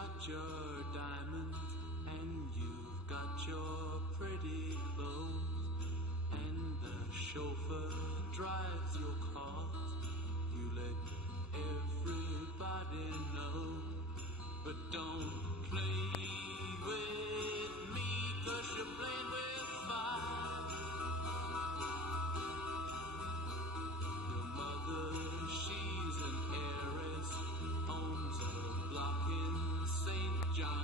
got your diamonds and you've got your pretty clothes, and the chauffeur drives your cars. You let everybody know, but don't play with me, 'cause you're playing with fire. Your mother, she's an heiress, owns a block in St. John.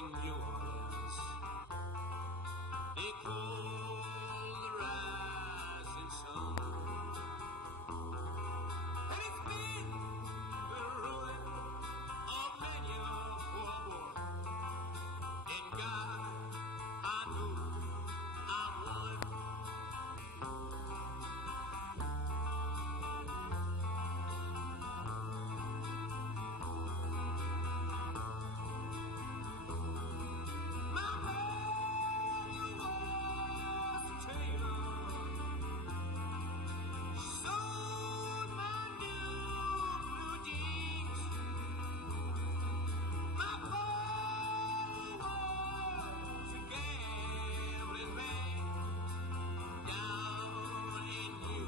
in New Orleans. They call the rising sun. And it's been the ruin of many a poor boy. In God, I knew I would. My mother was a tailor. She sewed my new blue jeans. My father was a gambling man down in New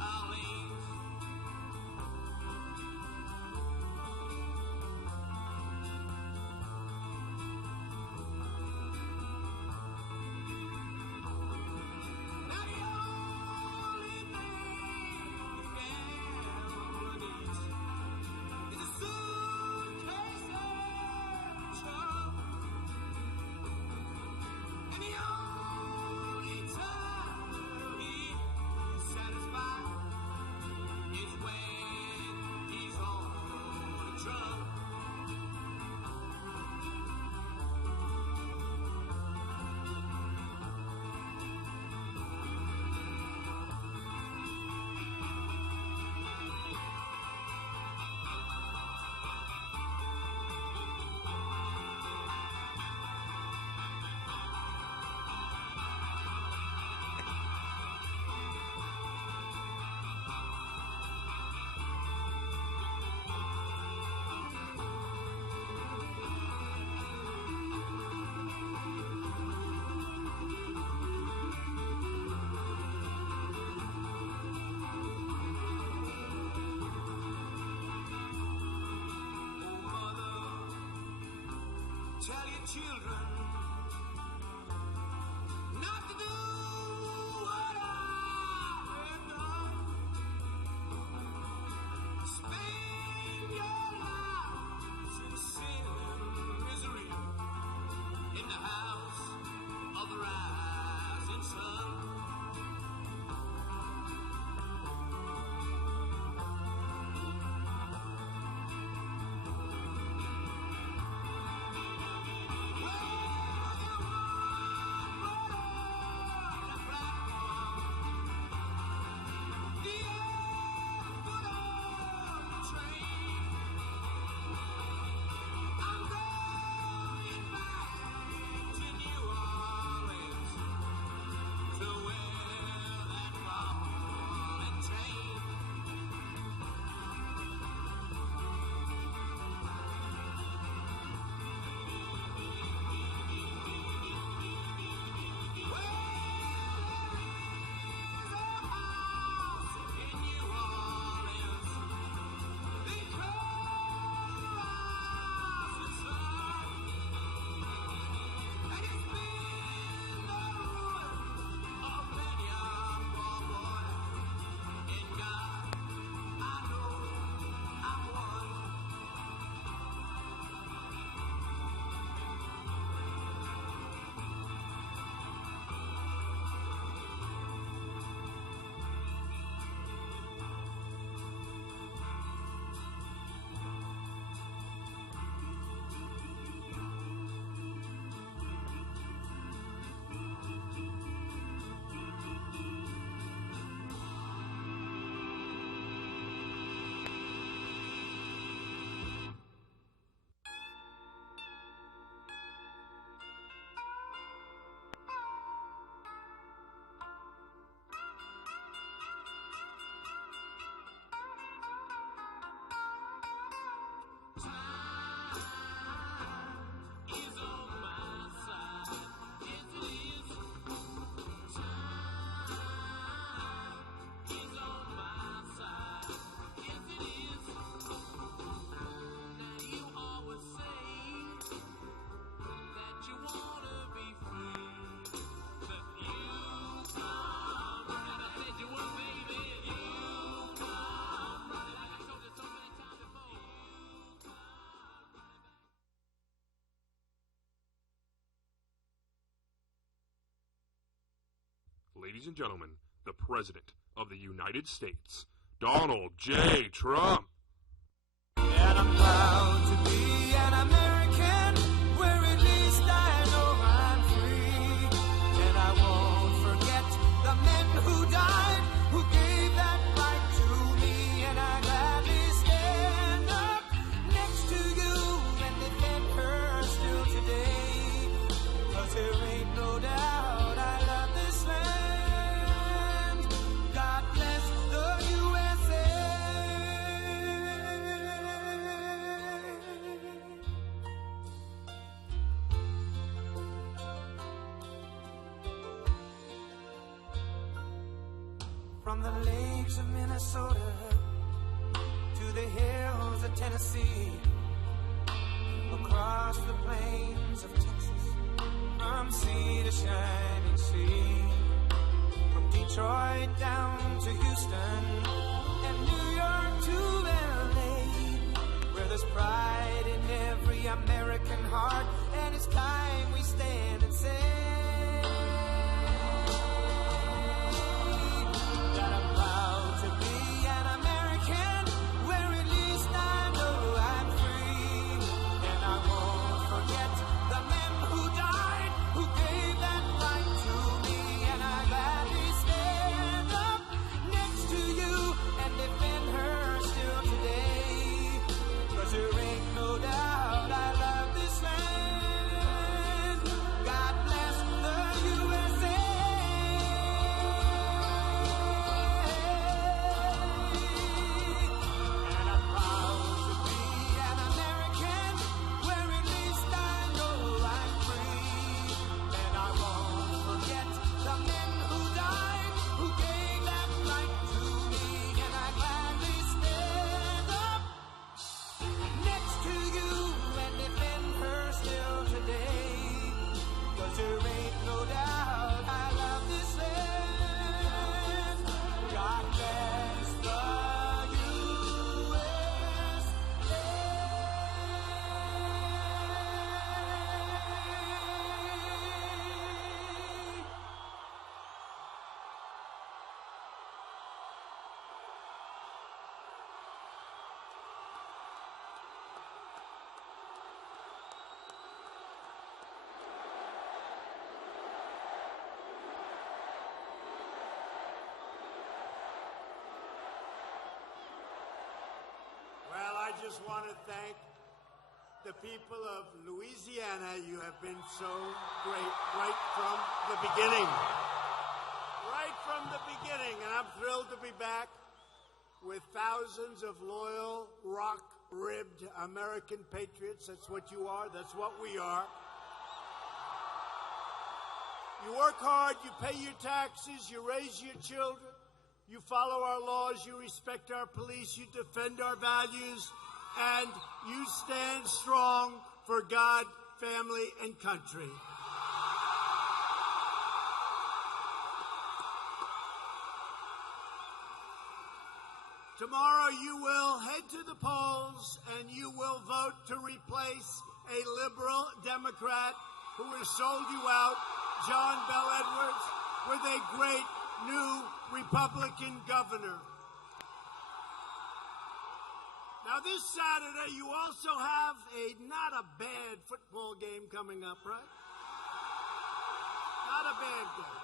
Orleans. Now the only thing the gambler needs is a suitcase and trunk. And the only time he's satisfied is when he's on the drunk. Oh, mother, tell your children not to do what I have done. Spend your lives in sin and misery in the house of the rising sun. Well, you want ladies and gentlemen, the President of the United States, Donald J. Trump. And I'm proud to be an American, where at least I know I'm free. And I won't forget the men who died, who gave that right to me. And I gladly stand up next to you and defend her still today. 'Cause there ain't no doubt I love this land. God bless the USA. From the lakes of Minnesota to the hills of Tennessee, across the plains of Texas, from sea to shining sea, from Detroit down to Houston and New York to LA, where there's pride in every American heart, and it's time we stand and say that I'm proud to be an American, where at least I know I'm free. And I won't forget the men who died, who gave that right to me. And I gladly stand up next to you and defend her still today. 'Cause there ain't no doubt I love this land. God bless the USA. And I'm proud to be an American, where at least I know I'm free. And I won't forget the men who died, who gave that right to me. And I gladly stand up next to you and defend her still today. 'Cause there ain't no doubt I love this land. God bless the USA. Well, I just want to thank the people of Louisiana. You have been so great right from the beginning. Right from the beginning. And I'm thrilled to be back with thousands of loyal, rock-ribbed American patriots. That's what you are. That's what we are. You work hard, you pay your taxes, you raise your children, you follow our laws, you respect our police, you defend our values, and you stand strong for God, family, and country. Tomorrow you will head to the polls and you will vote to replace a liberal Democrat who has sold you out, John Bel Edwards, with a great new Republican governor. Now this Saturday you also have not a bad football game coming up, right? Not a bad game.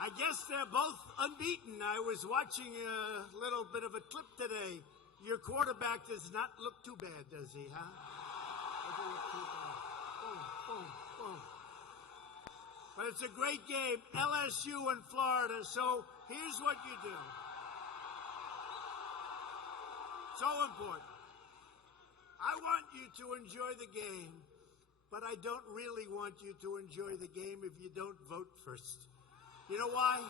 I guess they're both unbeaten. I was watching a little bit of a clip today. Your quarterback does not look too bad, does he, huh? Doesn't look too bad. But it's a great game, LSU and Florida, so here's what you do. So important. I want you to enjoy the game, but I don't really want you to enjoy the game if you don't vote first. You know why?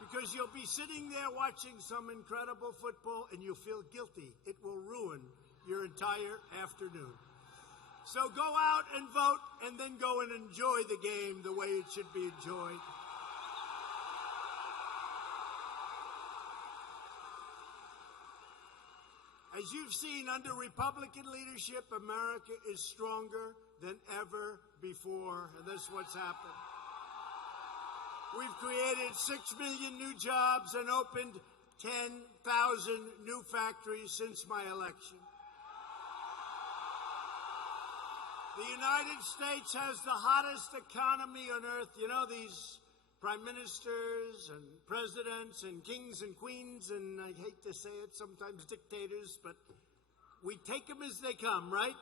Because you'll be sitting there watching some incredible football and you'll feel guilty. It will ruin your entire afternoon. So go out and vote and then go and enjoy the game the way it should be enjoyed. As you've seen, under Republican leadership, America is stronger than ever before, and that's what's happened. We've created 6 million new jobs and opened 10,000 new factories since my election. The United States has the hottest economy on earth. You know, these prime ministers and presidents and kings and queens, and I hate to say it, sometimes dictators, but we take them as they come, right?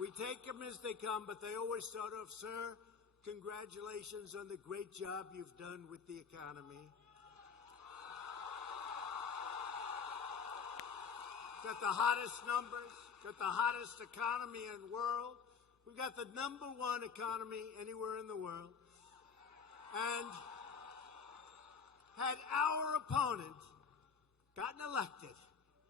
We take them as they come, but they always start off, sir, congratulations on the great job you've done with the economy. Got the hottest numbers, got the hottest economy in the world. We've got the #1 economy anywhere in the world. And had our opponent gotten elected,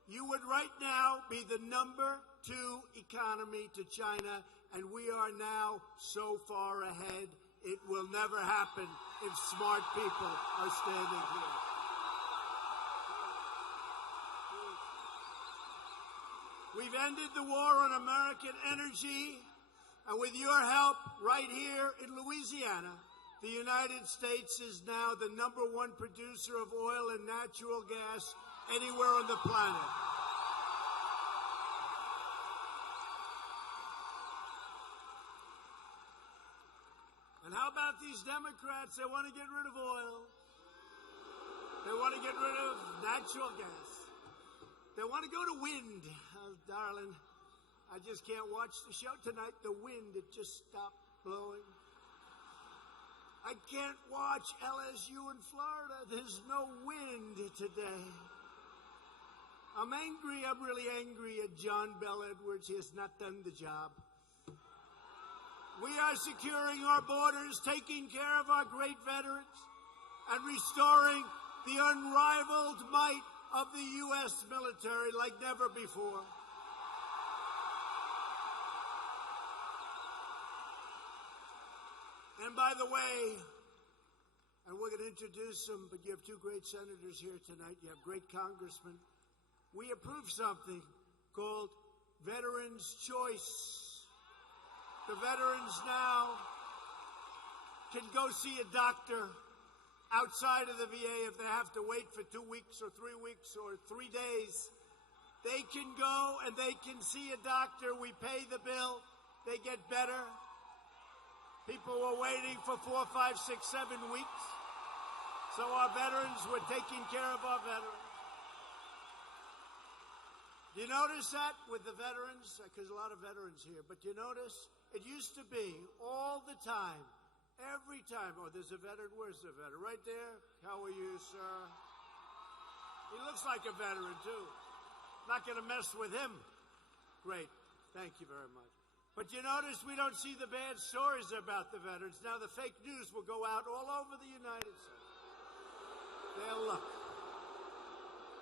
you would right now be the #2 economy to China, and we are now so far ahead, it will never happen if smart people are standing here. We've ended the war on American energy, and with your help right here in Louisiana, the United States is now the #1 producer of oil and natural gas anywhere on the planet. And how about these Democrats? They want to get rid of oil. They want to get rid of natural gas. They want to go to wind. Oh, darling, I just can't watch the show tonight. The wind, it just stopped blowing. I can't watch LSU in Florida. There's no wind today. I'm angry. I'm really angry at John Bel Edwards. He has not done the job. We are securing our borders, taking care of our great veterans, and restoring the unrivaled might of the U.S. military like never before. And by the way, and we're going to introduce them, but you have 2 great senators here tonight. You have great congressmen. We approved something called Veterans' Choice. The veterans now can go see a doctor outside of the VA if they have to wait for 2 weeks or 3 weeks or 3 days. They can go and they can see a doctor. We pay the bill. They get better. People were waiting for 4, 5, 6, 7 weeks. So our veterans were taking care of our veterans. Do you notice that with the veterans? Because a lot of veterans here. But you notice it used to be all the time, every time. Oh, there's a veteran. Where's the veteran? Right there. How are you, sir? He looks like a veteran, too. Not going to mess with him. Great. Thank you very much. But you notice we don't see the bad stories about the veterans. Now the fake news will go out all over the United States. They'll look.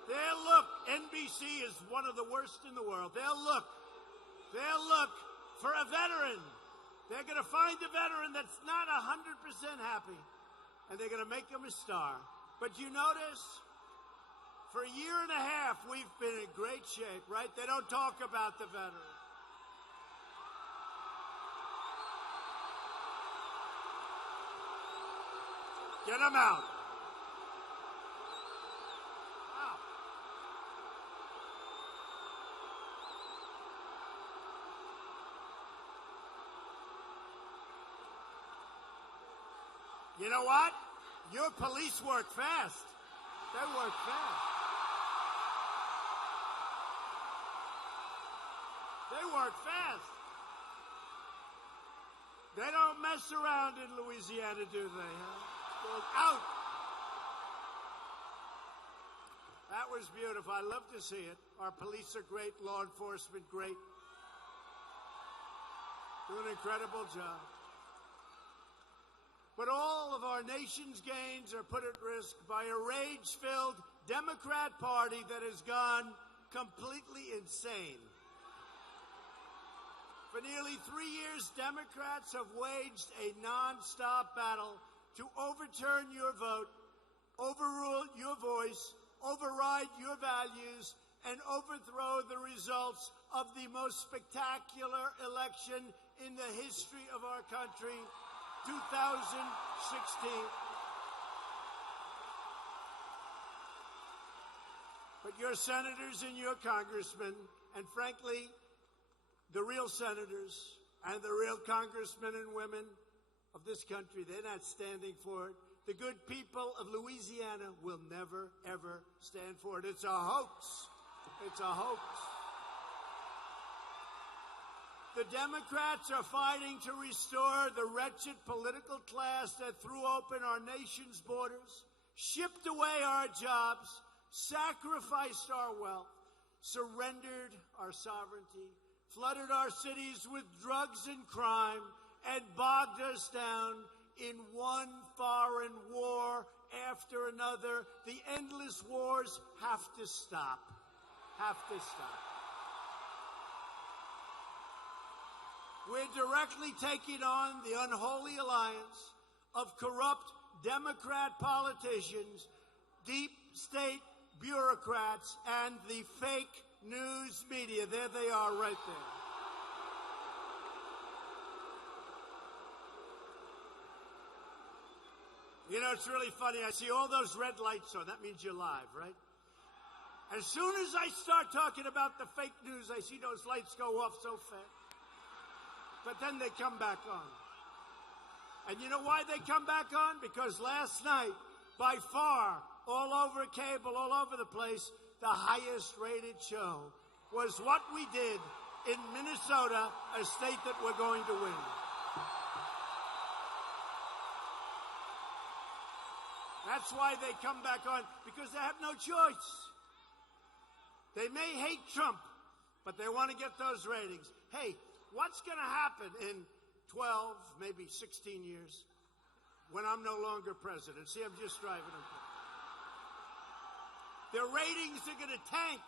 They'll look. NBC is one of the worst in the world. They'll look. They'll look for a veteran. They're going to find a veteran that's not 100% happy, and they're going to make him a star. But you notice, for a year and a half, we've been in great shape, right? They don't talk about the veteran. Get them out. Wow. You know what? Your police work fast. They work fast. They work fast. They don't mess around in Louisiana, do they? Huh? Out. That was beautiful. I love to see it. Our police are great. Law enforcement, great. Do an incredible job. But all of our nation's gains are put at risk by a rage-filled Democrat Party that has gone completely insane. For nearly 3 years, Democrats have waged a nonstop battle to overturn your vote, overrule your voice, override your values, and overthrow the results of the most spectacular election in the history of our country. 2016. But your senators and your congressmen, and frankly, the real senators and the real congressmen and women of this country, they're not standing for it. The good people of Louisiana will never, ever stand for it. It's a hoax. It's a hoax. The Democrats are fighting to restore the wretched political class that threw open our nation's borders, shipped away our jobs, sacrificed our wealth, surrendered our sovereignty, flooded our cities with drugs and crime, and bogged us down in one foreign war after another. The endless wars have to stop. Have to stop. We're directly taking on the unholy alliance of corrupt Democrat politicians, deep state bureaucrats, and the fake news media. There they are right there. You know, it's really funny. I see all those red lights on. That means you're live, right? As soon as I start talking about the fake news, I see those lights go off so fast. But then they come back on. And you know why they come back on? Because last night, by far, all over cable, all over the place, the highest rated show was what we did in Minnesota, a state that we're going to win. That's why they come back on, because they have no choice. They may hate Trump, but they want to get those ratings. Hey, what's going to happen in 12, maybe 16 years when I'm no longer president? See, I'm just driving them. Their ratings are going to tank.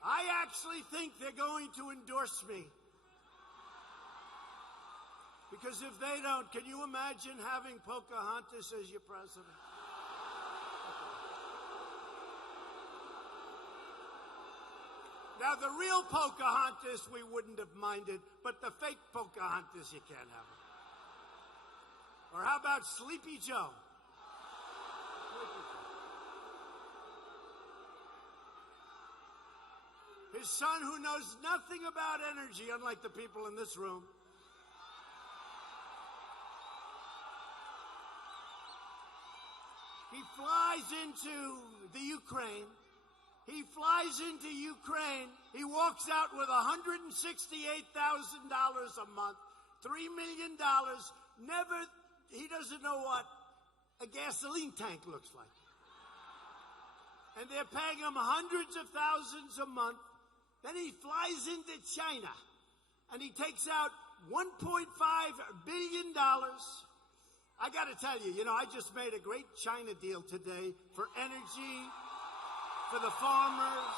I actually think they're going to endorse me. Because if they don't, can you imagine having Pocahontas as your president? Now, the real Pocahontas we wouldn't have minded, but the fake Pocahontas you can't have it. Or how about Sleepy Joe? His son, who knows nothing about energy, unlike the people in this room. He flies into the Ukraine. He flies into Ukraine. He walks out with $168,000 a month, $3 million. He doesn't know what a gasoline tank looks like. And they're paying him hundreds of thousands a month. Then he flies into China, and he takes out $1.5 billion. I got to tell you, I just made a great China deal today for energy, for the farmers,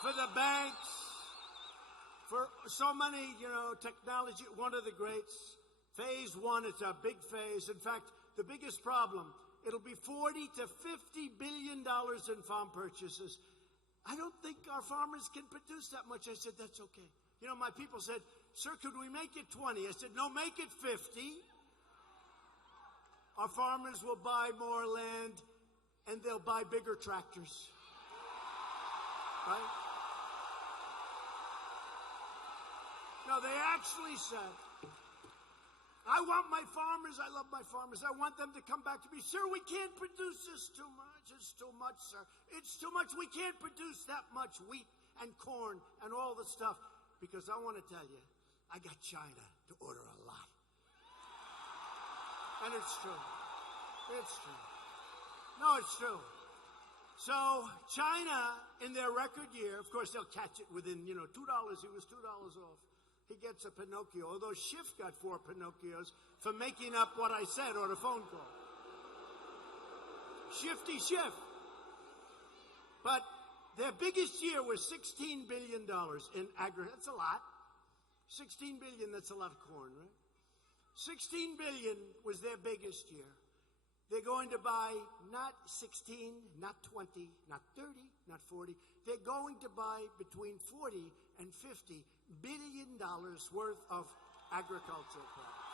for the banks, for so many, technology, one of the greats. Phase one, it's a big phase. In fact, the biggest problem, it'll be $40 to $50 billion in farm purchases. I don't think our farmers can produce that much. I said, that's okay. My people said, sir, could we make it 20? I said, no, make it 50. Our farmers will buy more land, and they'll buy bigger tractors. Right? No, they actually said, I want my farmers, I love my farmers, I want them to come back to me. Sir, we can't produce this too much. It's too much, sir. It's too much. We can't produce that much wheat and corn and all the stuff. Because I want to tell you, I got China to order a lot. And it's true. It's true. No, it's true. So China, in their record year, of course, they'll catch it within, $2. He was $2 off. He gets a Pinocchio, although Schiff got 4 Pinocchios for making up what I said on a phone call. Shifty Schiff. But their biggest year was $16 billion in aggregate. That's a lot. $16 billion, that's a lot of corn, right? $16 billion was their biggest year. They're going to buy not 16, not 20, not 30, not 40. They're going to buy between 40 and $50 billion worth of agricultural products.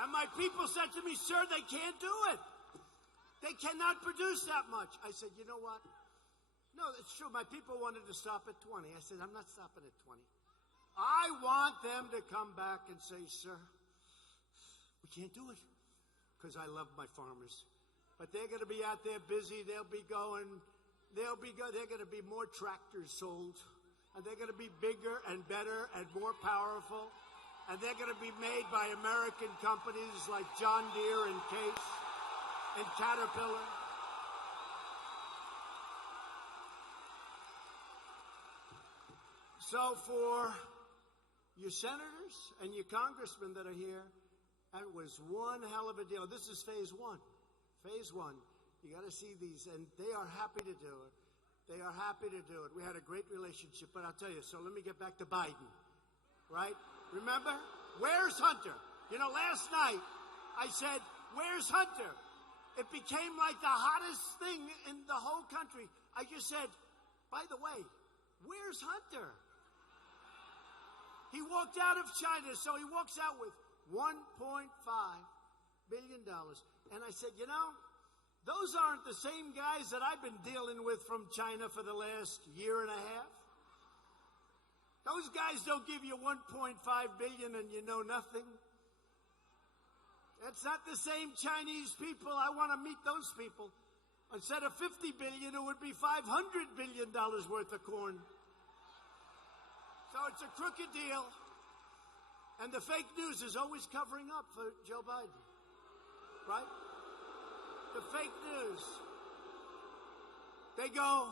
And my people said to me, sir, they can't do it. They cannot produce that much. I said, you know what? No, it's true. My people wanted to stop at 20. I said, I'm not stopping at 20. I want them to come back and say, sir, we can't do it. Because I love my farmers. But they're going to be out there busy. They're going to be more tractors sold. And they're going to be bigger and better and more powerful. And they're going to be made by American companies like John Deere and Case and Caterpillar. So for your senators and your congressmen that are here, that was one hell of a deal. This is phase one. Phase one. You got to see these, and they are happy to do it. They are happy to do it. We had a great relationship, but I'll tell you, so let me get back to Biden, right? Remember? Where's Hunter? You know, last night I said, where's Hunter? It became like the hottest thing in the whole country. I just said, by the way, where's Hunter? He walked out of China, so he walks out with $1.5 billion. And I said, you know, those aren't the same guys that I've been dealing with from China for the last year and a half. Those guys don't give you $1.5 billion and you know nothing. That's not the same Chinese people. I want to meet those people. Instead of $50 billion, it would be $500 billion worth of corn. So it's a crooked deal. And the fake news is always covering up for Joe Biden. Right? The fake news. They go,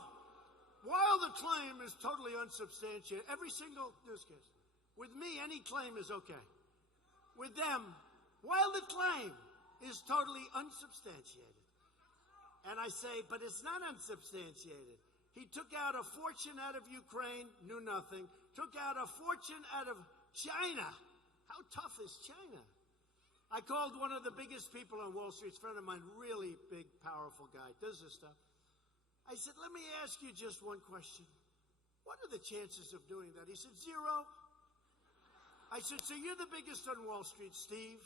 while the claim is totally unsubstantiated, every single newscast. With me, any claim is okay. With them, while the claim is totally unsubstantiated. And I say, but it's not unsubstantiated. He took out a fortune out of Ukraine, knew nothing. Took out a fortune out of China. How tough is China? I called one of the biggest people on Wall Street, a friend of mine, really big, powerful guy, does this stuff. I said, let me ask you just one question. What are the chances of doing that? He said, 0. I said, so you're the biggest on Wall Street, Steve.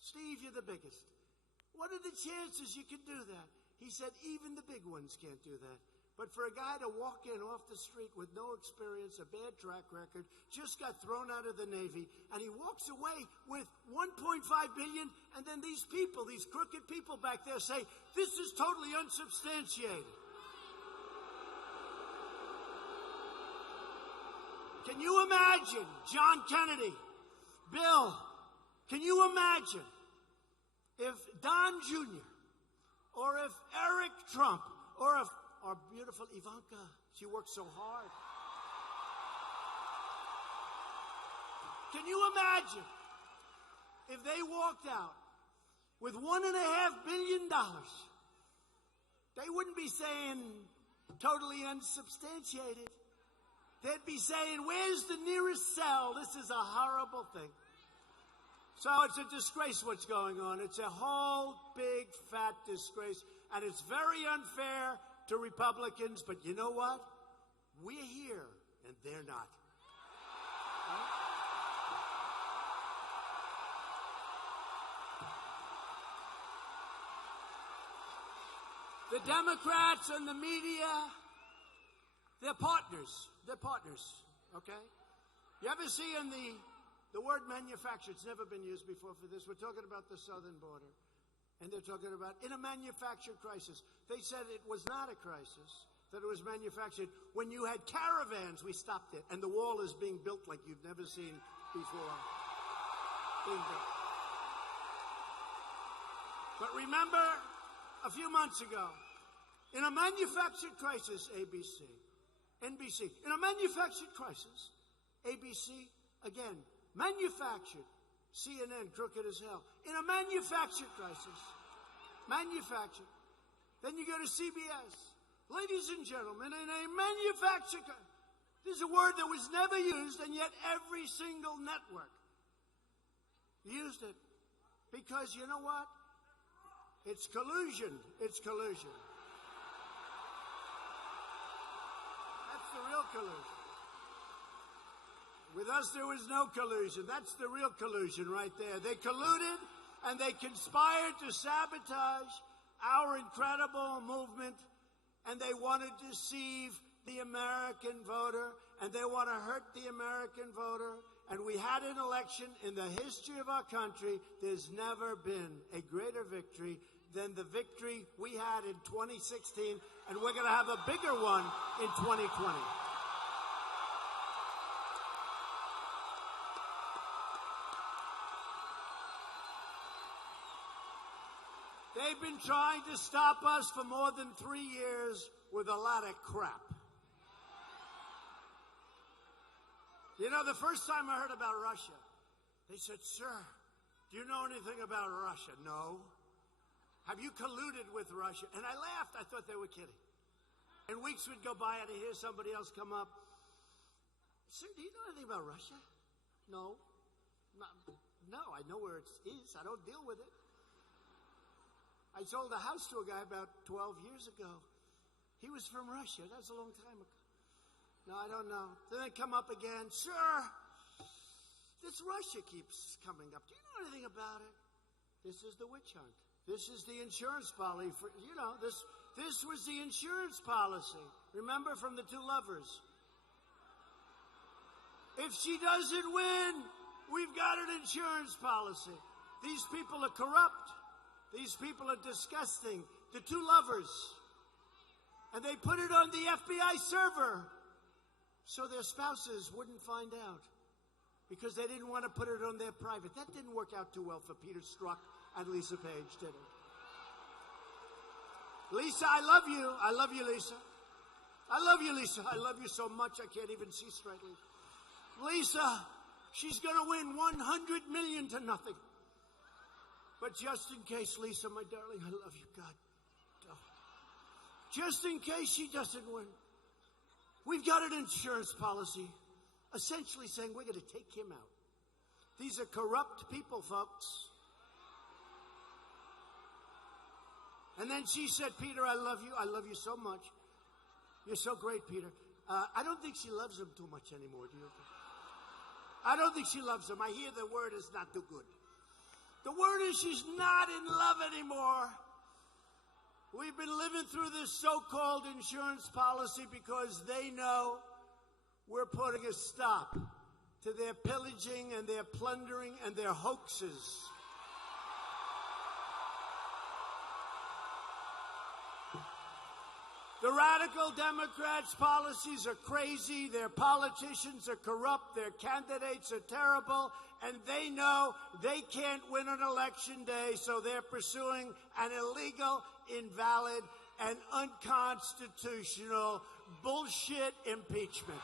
Steve, you're the biggest. What are the chances you can do that? He said, even the big ones can't do that. But for a guy to walk in off the street with no experience, a bad track record, just got thrown out of the Navy, and he walks away with $1.5 billion, and then these people, these crooked people back there say, this is totally unsubstantiated. Can you imagine John Kennedy, Bill, can you imagine if Don Jr., or if Eric Trump, or if our beautiful Ivanka, she works so hard. Can you imagine if they walked out with $1.5 billion? They wouldn't be saying totally unsubstantiated. They'd be saying, where's the nearest cell? This is a horrible thing. So it's a disgrace what's going on. It's a whole big, fat disgrace. And it's very unfair to Republicans, but you know what? We're here, and they're not. Right? The Democrats and the media, they're partners. They're partners, okay? You ever see in the word manufactured? It's never been used before for this. We're talking about the southern border. And they're talking about in a manufactured crisis. They said it was not a crisis, that it was manufactured. When you had caravans, we stopped it. And the wall is being built like you've never seen before. Being built. But remember, a few months ago, in a manufactured crisis, ABC, NBC, in a manufactured crisis, ABC, again, manufactured, CNN, crooked as hell. In a manufactured crisis, manufactured. Then you go to CBS. Ladies and gentlemen, in a manufactured There's a word that was never used, and yet every single network used it. Because you know what? It's collusion. It's collusion. That's the real collusion. With us, there was no collusion. That's the real collusion right there. They colluded and they conspired to sabotage our incredible movement, and they want to deceive the American voter, and they want to hurt the American voter. And we had an election in the history of our country. There's never been a greater victory than the victory we had in 2016, and we're going to have a bigger one in 2020. They've been trying to stop us for more than 3 years with a lot of crap. You know, the first time I heard about Russia, they said, "Sir, do you know anything about Russia?" "No." "Have you colluded with Russia?" And I laughed. I thought they were kidding. And weeks would go by, and I'd hear somebody else come up. "Sir, do you know anything about Russia?" No. No, I know where it is. I don't deal with it. I sold a house to a guy about 12 years ago. He was from Russia. That's a long time ago. "No, I don't know." Then they come up again. "Sir, this Russia keeps coming up. Do you know anything about it?" This is the witch hunt. This is the insurance policy. This was the insurance policy. Remember, from the two lovers. If she doesn't win, we've got an insurance policy. These people are corrupt. These people are disgusting. The two lovers. And they put it on the FBI server so their spouses wouldn't find out, because they didn't want to put it on their private. That didn't work out too well for Peter Strzok and Lisa Page, did it? Lisa, I love you. I love you, Lisa. I love you, Lisa. I love you so much I can't even see straightly. Lisa, she's going to win $100 million to nothing. But just in case, Lisa, my darling, I love you, God. Just in case she doesn't win, we've got an insurance policy essentially saying we're going to take him out. These are corrupt people, folks. And then she said, "Peter, I love you. I love you so much. You're so great, Peter." I don't think she loves him too much anymore, do you? I don't think she loves him. I hear the word is not too good. The word is she's not in love anymore. We've been living through this so-called insurance policy because they know we're putting a stop to their pillaging and their plundering and their hoaxes. The radical Democrats' policies are crazy, their politicians are corrupt, their candidates are terrible, and they know they can't win an election day, so they're pursuing an illegal, invalid, and unconstitutional bullshit impeachment.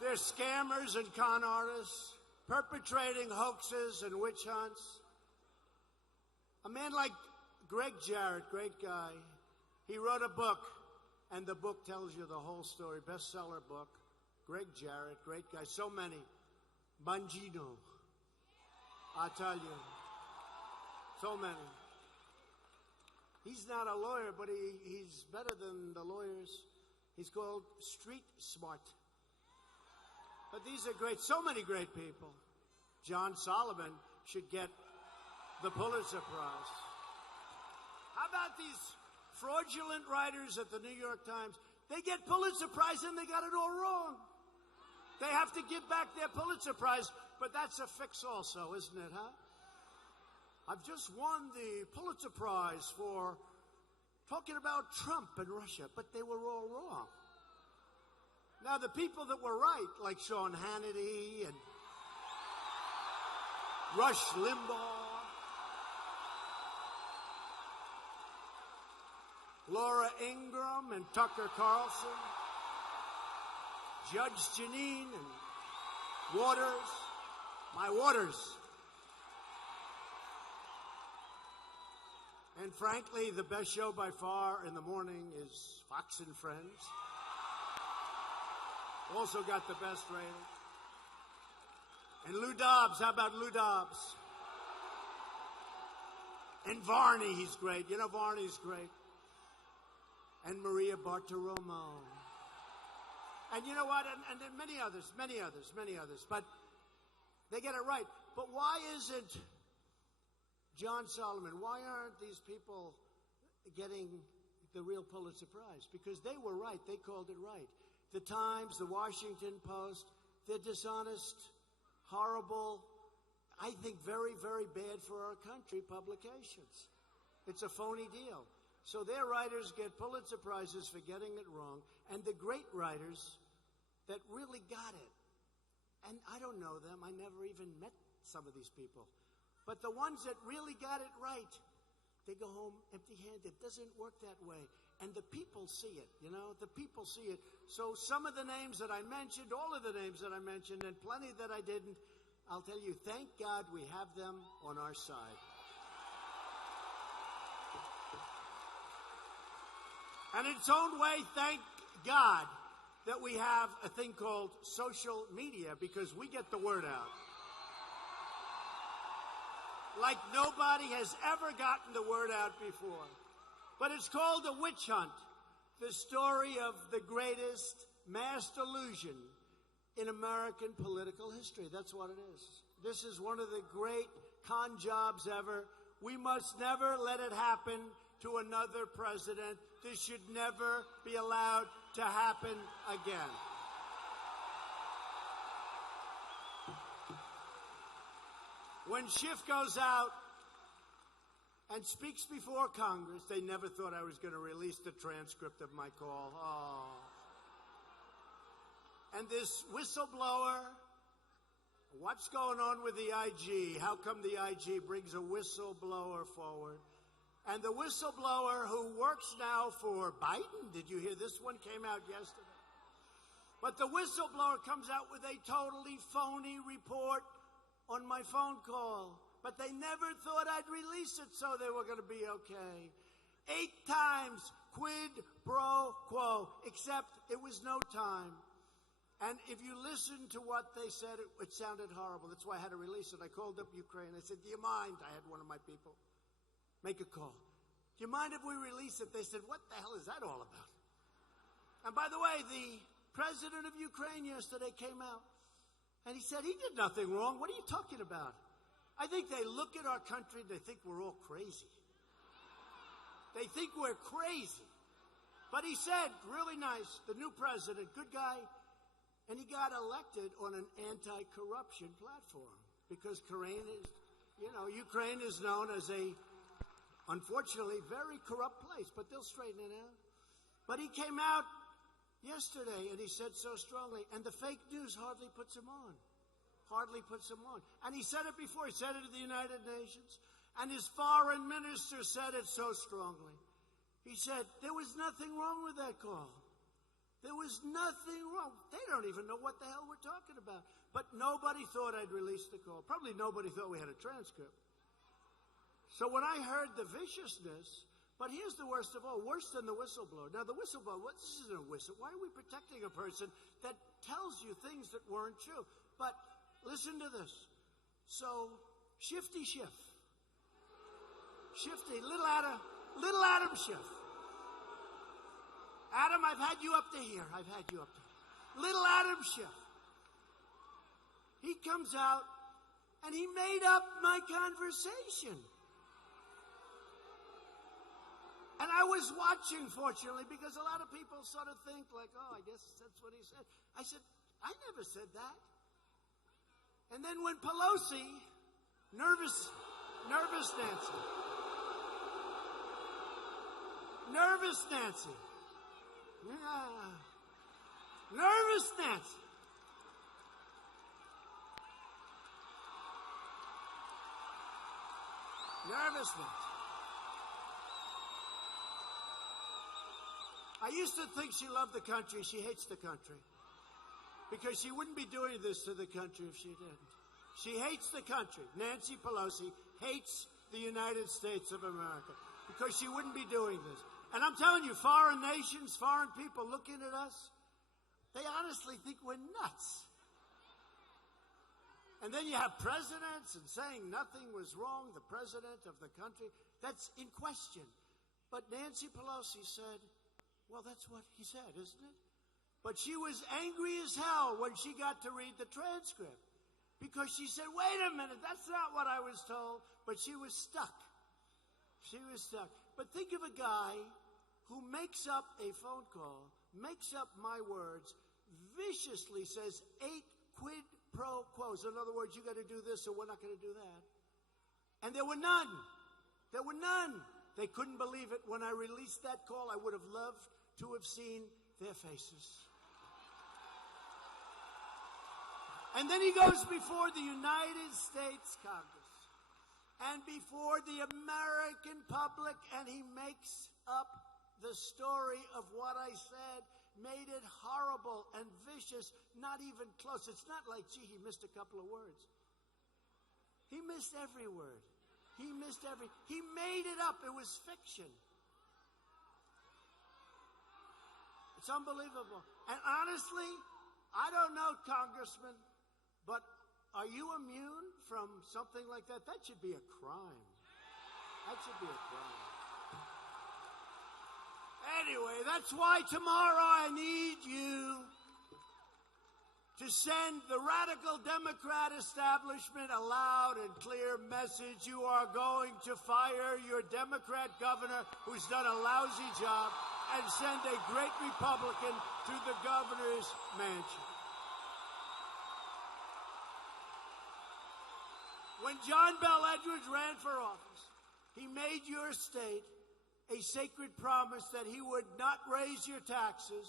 They're scammers and con artists, perpetrating hoaxes and witch hunts. A man like Greg Jarrett, great guy, he wrote a book, and the book tells you the whole story, bestseller book. Greg Jarrett, great guy, so many. Bongino, I tell you, so many. He's not a lawyer, but he's better than the lawyers. He's called Street Smart. But these are great, so many great people. John Solomon should get the Pulitzer Prize. How about these fraudulent writers at the New York Times? They get Pulitzer Prize and they got it all wrong. They have to give back their Pulitzer Prize, but that's a fix also, isn't it, huh? I've just won the Pulitzer Prize for talking about Trump and Russia, but they were all wrong. Now, the people that were right, like Sean Hannity and Rush Limbaugh, Laura Ingraham and Tucker Carlson, Judge Jeanine and Waters, my Waters. And frankly, the best show by far in the morning is Fox and Friends. Also got the best rating. And Lou Dobbs, how about Lou Dobbs? And Varney, he's great. You know, Varney's great. And Maria Bartiromo. And you know what? And then many others. But they get it right. But why isn't John Solomon, why aren't these people getting the real Pulitzer Prize? Because they were right. They called it right. The Times, the Washington Post, they're dishonest, horrible, I think very, very bad for our country publications. It's a phony deal. So their writers get Pulitzer Prizes for getting it wrong, and the great writers that really got it. And I don't know them. I never even met some of these people. But the ones that really got it right, they go home empty-handed. It doesn't work that way. And the people see it, you know? The people see it. So some of the names that I mentioned, all of the names that I mentioned, and plenty that I didn't, I'll tell you, thank God we have them on our side. And in its own way, thank God that we have a thing called social media, because we get the word out like nobody has ever gotten the word out before. But it's called a witch hunt, the story of the greatest mass delusion in American political history. That's what it is. This is one of the great con jobs ever. We must never let it happen to another president. This should never be allowed to happen again. When Schiff goes out and speaks before Congress, they never thought I was going to release the transcript of my call. Oh. And this whistleblower, what's going on with the IG? How come the IG brings a whistleblower forward? And the whistleblower who works now for Biden, did you hear this one came out yesterday? But the whistleblower comes out with a totally phony report on my phone call. But they never thought I'd release it, so they were going to be okay. 8 times, quid pro quo, except it was no time. And if you listen to what they said, it sounded horrible. That's why I had to release it. I called up Ukraine. I said, do you mind? I had one of my people make a call. Do you mind if we release it? They said, what the hell is that all about? And by the way, the president of Ukraine yesterday came out, and he said he did nothing wrong. What are you talking about? I think they look at our country and they think we're all crazy. They think we're crazy. But he said, really nice, the new president, good guy, and he got elected on an anti-corruption platform because Ukraine is known as a, unfortunately, very corrupt place, but they'll straighten it out. But he came out yesterday and he said so strongly, and the fake news hardly puts him on. And he said it before. He said it at the United Nations. And his foreign minister said it so strongly. He said, there was nothing wrong with that call. There was nothing wrong. They don't even know what the hell we're talking about. But nobody thought I'd release the call. Probably nobody thought we had a transcript. So when I heard the viciousness, but here's the worst of all, worse than the whistleblower. Now, the whistleblower, this isn't a whistle. Why are we protecting a person that tells you things that weren't true? But listen to this. So, Shifty Schiff. Shifty, little Adam Schiff. Adam, I've had you up to here. Little Adam Schiff. He comes out and he made up my conversation. And I was watching, fortunately, because a lot of people sort of think like, oh, I guess that's what he said. I said, I never said that. And then when Pelosi, nervous Nancy, Nervous Nancy. Yeah. Nervous Nancy. Nervous Nancy. I used to think she loved the country. She hates the country. Because she wouldn't be doing this to the country if she didn't. She hates the country. Nancy Pelosi hates the United States of America because she wouldn't be doing this. And I'm telling you, foreign nations, foreign people looking at us, they honestly think we're nuts. And then you have presidents and saying nothing was wrong, the president of the country. That's in question. But Nancy Pelosi said, well, that's what he said, isn't it? But she was angry as hell when she got to read the transcript. Because she said, wait a minute, that's not what I was told. But she was stuck. She was stuck. But think of a guy who makes up a phone call, makes up my words, viciously says 8 quid pro quos. In other words, you got to do this or we're not going to do that. And there were none. There were none. They couldn't believe it. When I released that call, I would have loved to have seen their faces. And then he goes before the United States Congress and before the American public, and he makes up the story of what I said, made it horrible and vicious, not even close. It's not like, gee, he missed a couple of words. He missed every word. He made it up. It was fiction. It's unbelievable. And honestly, I don't know, Congressman, but are you immune from something like that? That should be a crime. That should be a crime. Anyway, that's why tomorrow I need you to send the radical Democrat establishment a loud and clear message. You are going to fire your Democrat governor who's done a lousy job and send a great Republican to the governor's mansion. When John Bel Edwards ran for office, he made your state a sacred promise that he would not raise your taxes.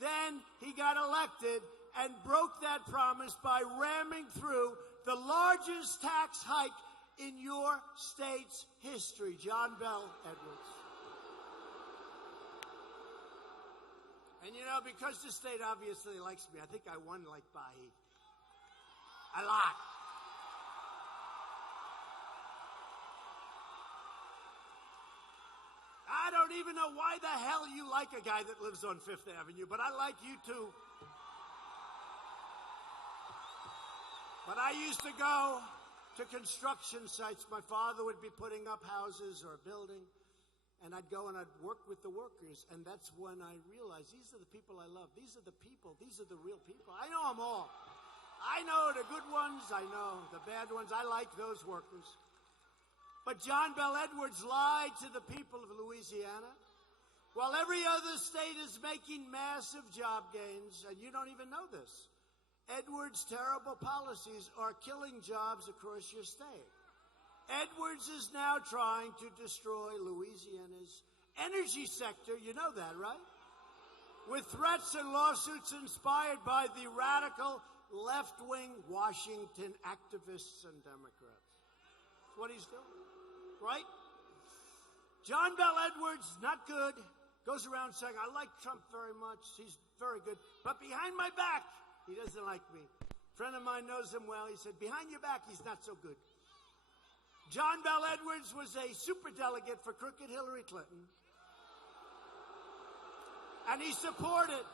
Then he got elected and broke that promise by ramming through the largest tax hike in your state's history. John Bel Edwards. And you know, because the state obviously likes me, I think I won like by a lot. I don't even know why the hell you like a guy that lives on Fifth Avenue, but I like you too. But I used to go to construction sites. My father would be putting up houses or a building, and I'd go and I'd work with the workers, and that's when I realized these are the people I love. These are the people. These are the real people. I know them all. I know the good ones. I know the bad ones. I like those workers. But John Bel Edwards lied to the people of Louisiana, while every other state is making massive job gains, and you don't even know this. Edwards' terrible policies are killing jobs across your state. Edwards is now trying to destroy Louisiana's energy sector. You know that, right? With threats and lawsuits inspired by the radical left-wing Washington activists and Democrats. That's what he's doing. Right? John Bel Edwards, not good, goes around saying, I like Trump very much. He's very good. But behind my back, he doesn't like me. A friend of mine knows him well. He said, behind your back, he's not so good. John Bel Edwards was a superdelegate for crooked Hillary Clinton. And he supported.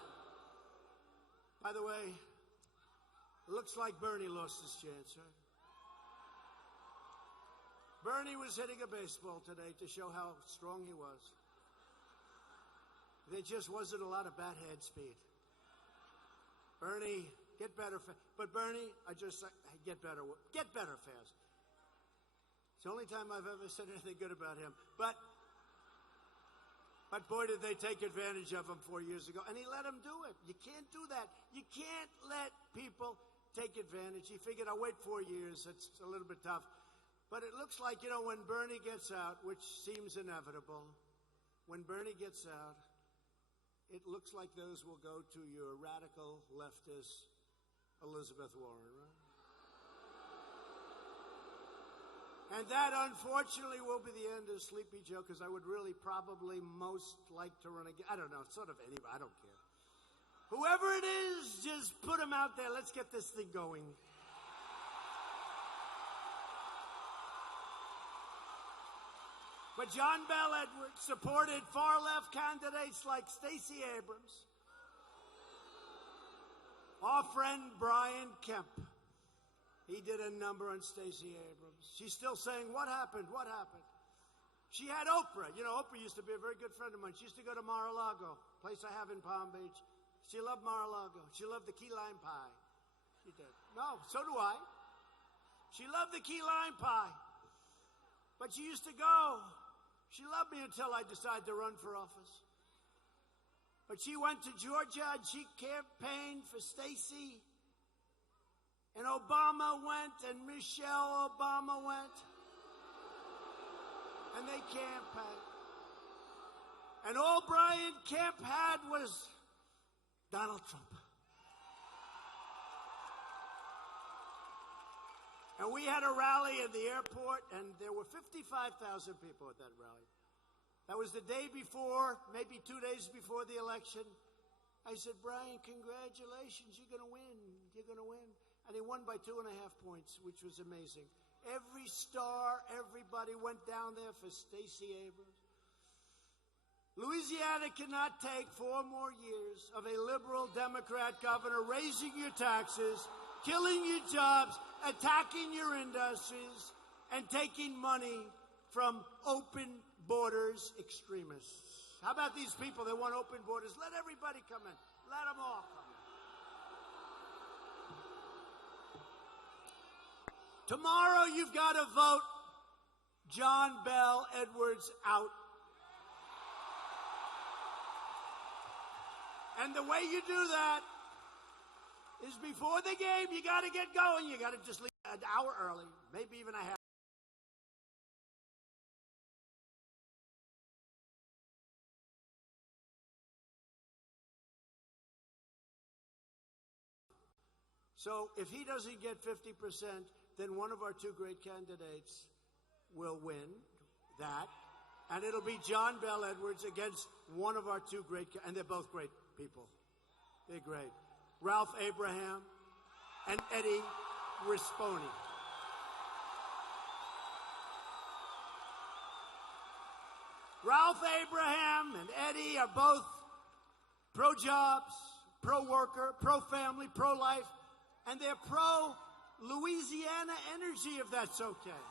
By the way, it looks like Bernie lost his chance, right? Bernie was hitting a baseball today to show how strong he was. There just wasn't a lot of bat head speed. Bernie, get better. But Bernie, I just say, get better fast. It's the only time I've ever said anything good about him. But boy, did they take advantage of him 4 years ago. And he let him do it. You can't do that. You can't let people take advantage. He figured, I'll wait 4 years. It's a little bit tough. But it looks like, when Bernie gets out, which seems inevitable, when Bernie gets out, it looks like those will go to your radical leftist Elizabeth Warren, right? And that, unfortunately, will be the end of Sleepy Joe, because I would really probably most like to run again. I don't know, sort of anybody. I don't care. Whoever it is, just put him out there. Let's get this thing going. But John Bel Edwards supported far-left candidates like Stacey Abrams, our friend Brian Kemp. He did a number on Stacey Abrams. She's still saying, what happened? What happened? She had Oprah. You know, Oprah used to be a very good friend of mine. She used to go to Mar-a-Lago, place I have in Palm Beach. She loved Mar-a-Lago. She loved the key lime pie. She did. No, so do I. She loved the key lime pie. But she used to go. She loved me until I decided to run for office. But she went to Georgia and she campaigned for Stacey. And Obama went, and Michelle Obama went. And they campaigned. And all Brian Kemp had was Donald Trump. And we had a rally at the airport, and there were 55,000 people at that rally. That was the day before, maybe 2 days before the election. I said, Brian, congratulations, you're going to win. You're going to win. And he won by 2.5 points, which was amazing. Every star, everybody went down there for Stacey Abrams. Louisiana cannot take 4 more years of a liberal Democrat governor raising your taxes, killing your jobs, attacking your industries, and taking money from open borders extremists. How about these people that want open borders? Let everybody come in. Let them all come in. Tomorrow you've got to vote John Bel Edwards out. And the way you do that is before the game, you got to get going. You got to just leave an hour early, maybe even a half. So if he doesn't get 50%, then one of our 2 great candidates will win that. And it'll be John Bel Edwards against one of our 2 great, and they're both great people. They're great. Ralph Abraham and Eddie Rispone. Ralph Abraham and Eddie are both pro-jobs, pro-worker, pro-family, pro-life, and they're pro-Louisiana energy, if that's okay.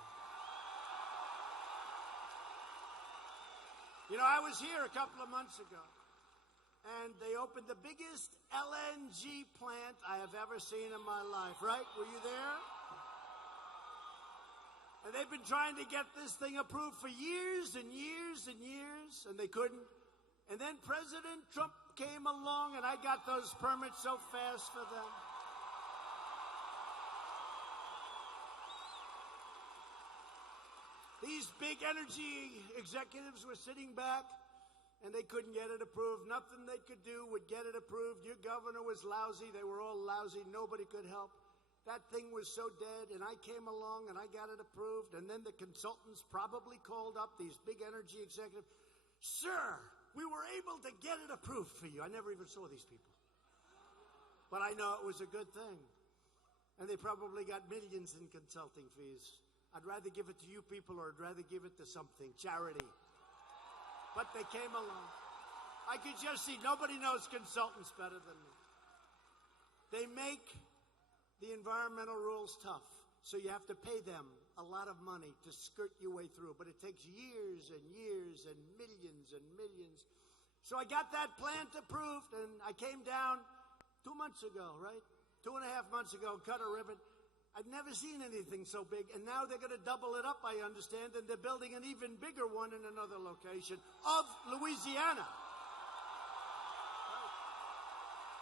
You know, I was here a couple of months ago, and they opened the biggest LNG plant I have ever seen in my life, right? Were you there? And they've been trying to get this thing approved for years and years and years, and they couldn't. And then President Trump came along, and I got those permits so fast for them. These big energy executives were sitting back, and they couldn't get it approved. Nothing they could do would get it approved. Your governor was lousy. They were all lousy. Nobody could help. That thing was so dead, and I came along, and I got it approved. And then the consultants probably called up these big energy executives. Sir, we were able to get it approved for you. I never even saw these people. But I know it was a good thing. And they probably got millions in consulting fees. I'd rather give it to you people, or I'd rather give it to something, charity. But they came along. I could just see, nobody knows consultants better than me. They make the environmental rules tough, so you have to pay them a lot of money to skirt your way through. But it takes years and years and millions and millions. So I got that plant approved, and I came down 2 months ago, right? 2.5 months ago, cut a ribbon. I'd never seen anything so big, and now they're going to double it up, I understand, and they're building an even bigger one in another location of Louisiana.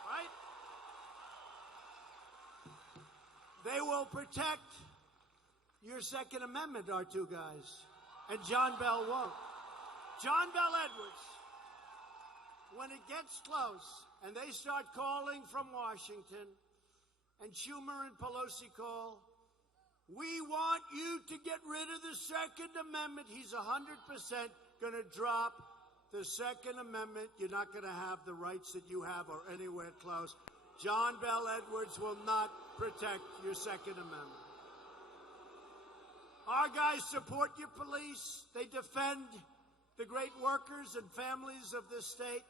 Right? They will protect your Second Amendment, our 2 guys, and John Bel won't. John Bel Edwards, when it gets close and they start calling from Washington and Schumer and Pelosi call, we want you to get rid of the Second Amendment. He's 100% going to drop the Second Amendment. You're not going to have the rights that you have or anywhere close. John Bel Edwards will not protect your Second Amendment. Our guys support your police. They defend the great workers and families of this state.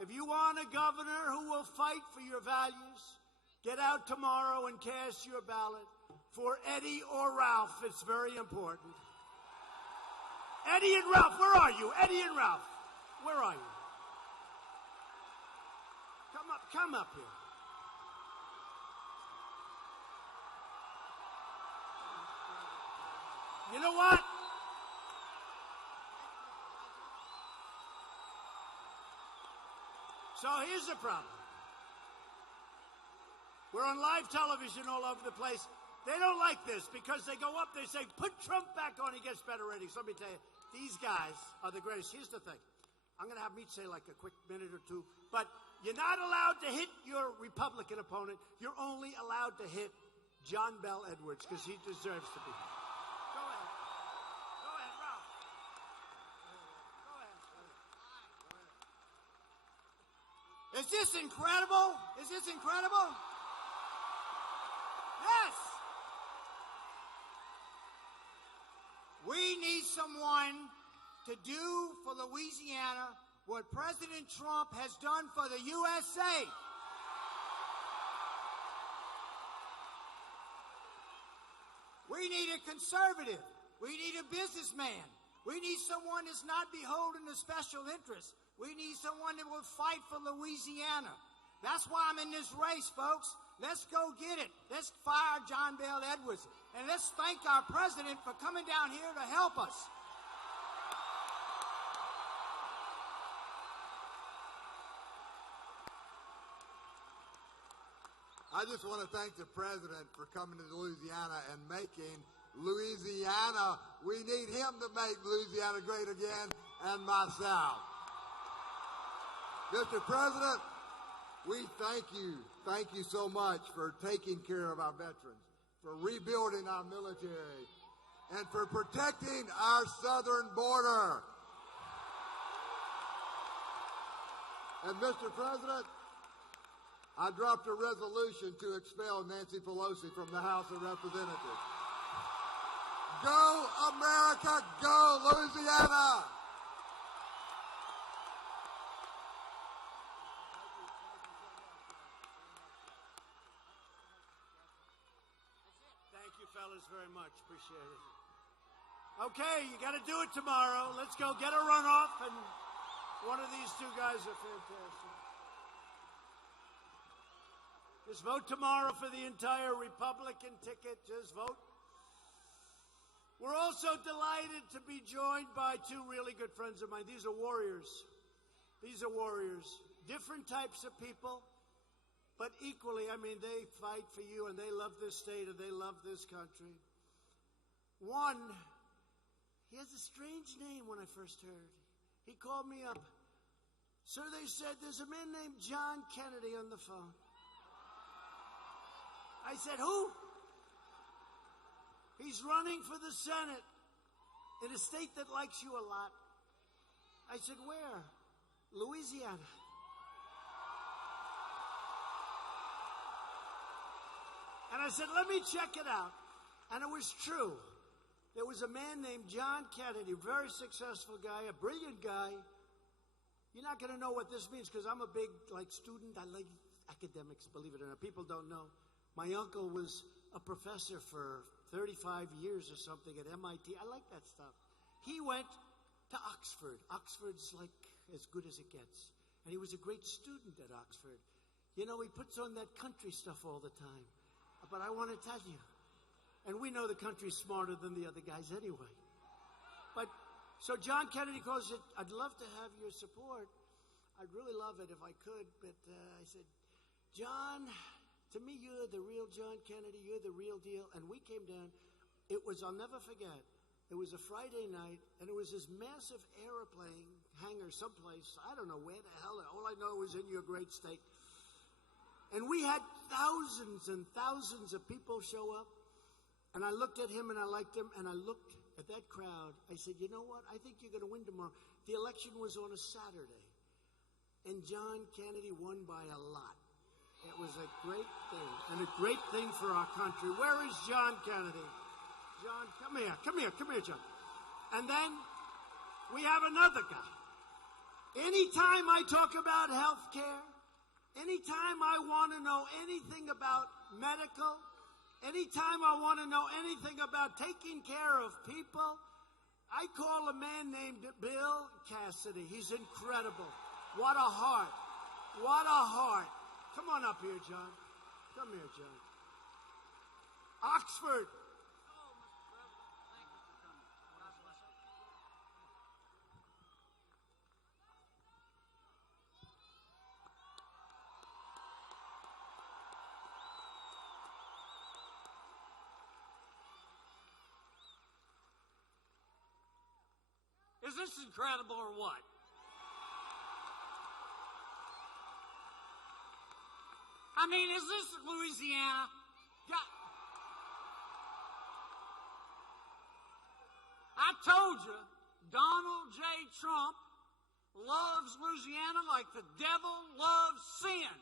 If you want a governor who will fight for your values, get out tomorrow and cast your ballot for Eddie or Ralph. It's very important. Eddie and Ralph, where are you? Eddie and Ralph, where are you? Come up here. You know what? So here's the problem. We're on live television all over the place. They don't like this because they go up, they say, put Trump back on, he gets better ratings. Let me tell you, these guys are the greatest. Here's the thing. I'm going to have me say like a quick minute or two, but you're not allowed to hit your Republican opponent. You're only allowed to hit John Bel Edwards because he deserves to be. Go ahead. Go ahead, Ralph. Go ahead. Is this incredible? Is this incredible? Yes. We need someone to do for Louisiana what President Trump has done for the USA. We need a conservative. We need a businessman. We need someone that's not beholden to special interests. We need someone that will fight for Louisiana. That's why I'm in this race, folks. Let's go get it. Let's fire John Bel Edwards. And let's thank our president for coming down here to help us. I just want to thank the president for coming to Louisiana and making Louisiana. We need him to make Louisiana great again, and myself. Mr. President, we thank you. Thank you so much for taking care of our veterans, for rebuilding our military, and for protecting our southern border. And Mr. President, I dropped a resolution to expel Nancy Pelosi from the House of Representatives. Go, America, go, Louisiana! Thank you, fellas, very much. Appreciate it. Okay, you got to do it tomorrow. Let's go get a runoff, and one of these two guys are fantastic. Just vote tomorrow for the entire Republican ticket. Just vote. We're also delighted to be joined by two really good friends of mine. These are warriors. These are warriors. Different types of people, but equally, I mean, they fight for you, and they love this state, and they love this country. One, he has a strange name when I first heard. He called me up. Sir, they said, there's a man named John Kennedy on the phone. I said, who? He's running for the Senate in a state that likes you a lot. I said, where? Louisiana. And I said, let me check it out. And it was true. There was a man named John Kennedy, very successful guy, a brilliant guy. You're not going to know what this means because I'm a big student. I like academics, believe it or not. People don't know. My uncle was a professor for 35 years or something at MIT. I like that stuff. He went to Oxford. Oxford's like as good as it gets. And he was a great student at Oxford. You know, he puts on that country stuff all the time. But I want to tell you, and we know the country's smarter than the other guys anyway. But, so John Kennedy calls it, I'd love to have your support. I'd really love it if I could. But I said, John, to me, you're the real John Kennedy. You're the real deal. And we came down. It was, I'll never forget, It was a Friday night, and it was this massive airplane hangar someplace. I don't know where the hell. All I know was in your great state. And we had thousands and thousands of people show up. And I looked at him and I liked him. And I looked at that crowd. I said, you know what? I think you're going to win tomorrow. The election was on a Saturday. And John Kennedy won by a lot. It was a great thing. And a great thing for our country. Where is John Kennedy? John, come here. Come here. Come here, John. And then we have another guy. Anytime I talk about health care, anytime I want to know anything about medical, anytime I want to know anything about taking care of people, I call a man named Bill Cassidy. He's incredible. What a heart. What a heart. Come on up here, John. Come here, John. Oxford. Is this incredible or what? I mean, is this Louisiana? I told you, Donald J. Trump loves Louisiana like the devil loves sin.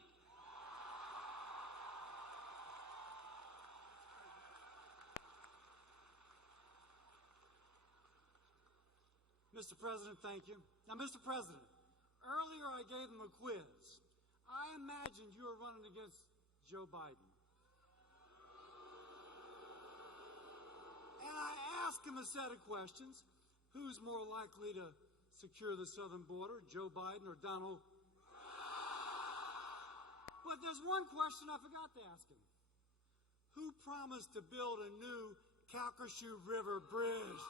Mr. President, thank you. Now, Mr. President, earlier I gave him a quiz. I imagined you were running against Joe Biden. And I asked him a set of questions. Who's more likely to secure the southern border, Joe Biden or Donald? But there's one question I forgot to ask him. Who promised to build a new Calcasieu River bridge?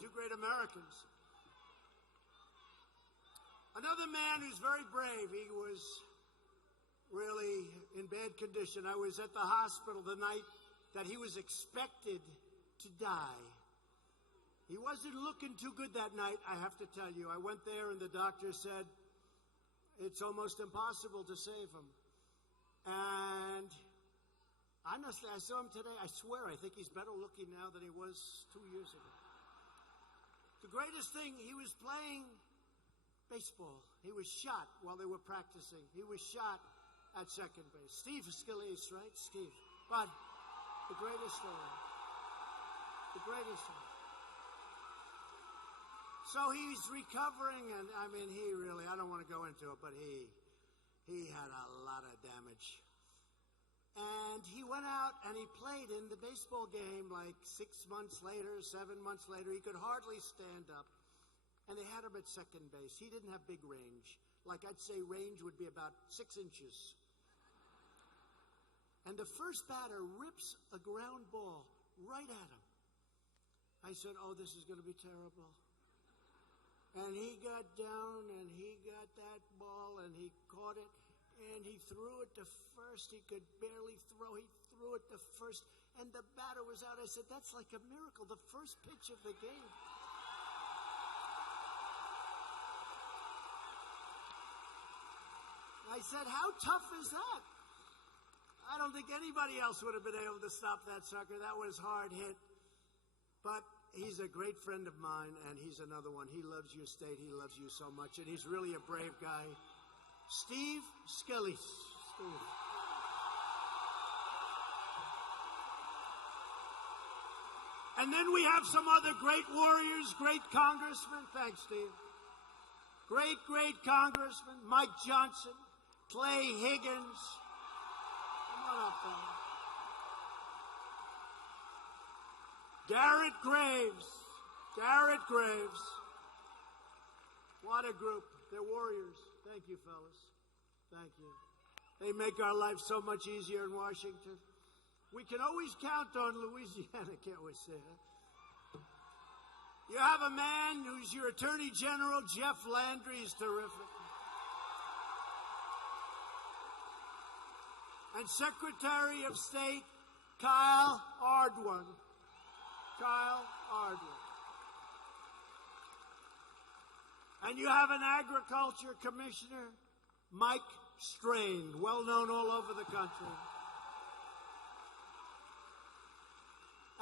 Two great Americans. Another man who's very brave. He was really in bad condition. I was at the hospital the night that he was expected to die. He wasn't looking too good that night, I have to tell you. I went there and the doctor said, it's almost impossible to save him. And honestly, I saw him today. I swear, I think he's better looking now than he was 2 years ago. The greatest thing, he was playing baseball. He was shot while they were practicing. He was shot at second base. Steve Scalise, right? Steve. But the greatest thing. The greatest thing. So he's recovering, and I mean, he really, I don't want to go into it, but he had a lot of damage. And he went out and he played in the baseball game like 6 months later, 7 months later. He could hardly stand up. And they had him at second base. He didn't have big range. Like I'd say range would be about 6 inches. And the first batter rips a ground ball right at him. I said, oh, this is going to be terrible. And he got down and he got that ball and he caught it. And he threw it to first. He could barely throw. He threw it to first. And the batter was out. I said, that's like a miracle. The first pitch of the game. I said, how tough is that? I don't think anybody else would have been able to stop that sucker. That was hard hit. But he's a great friend of mine, and he's another one. He loves your state. He loves you so much. And he's really a brave guy. Steve Scalise. Steve. And then we have some other great warriors, great congressmen. Thanks, Steve. Great congressmen. Mike Johnson, Clay Higgins. Come on up there. Garrett Graves. Garrett Graves. What a group. They're warriors. Thank you, fellas. Thank you. They make our life so much easier in Washington. We can always count on Louisiana, can't we say that? You have a man who's your Attorney General, Jeff Landry, is terrific. And Secretary of State, Kyle Ardwan. Kyle Ardwan. And you have an Agriculture Commissioner, Mike Strain, well known all over the country.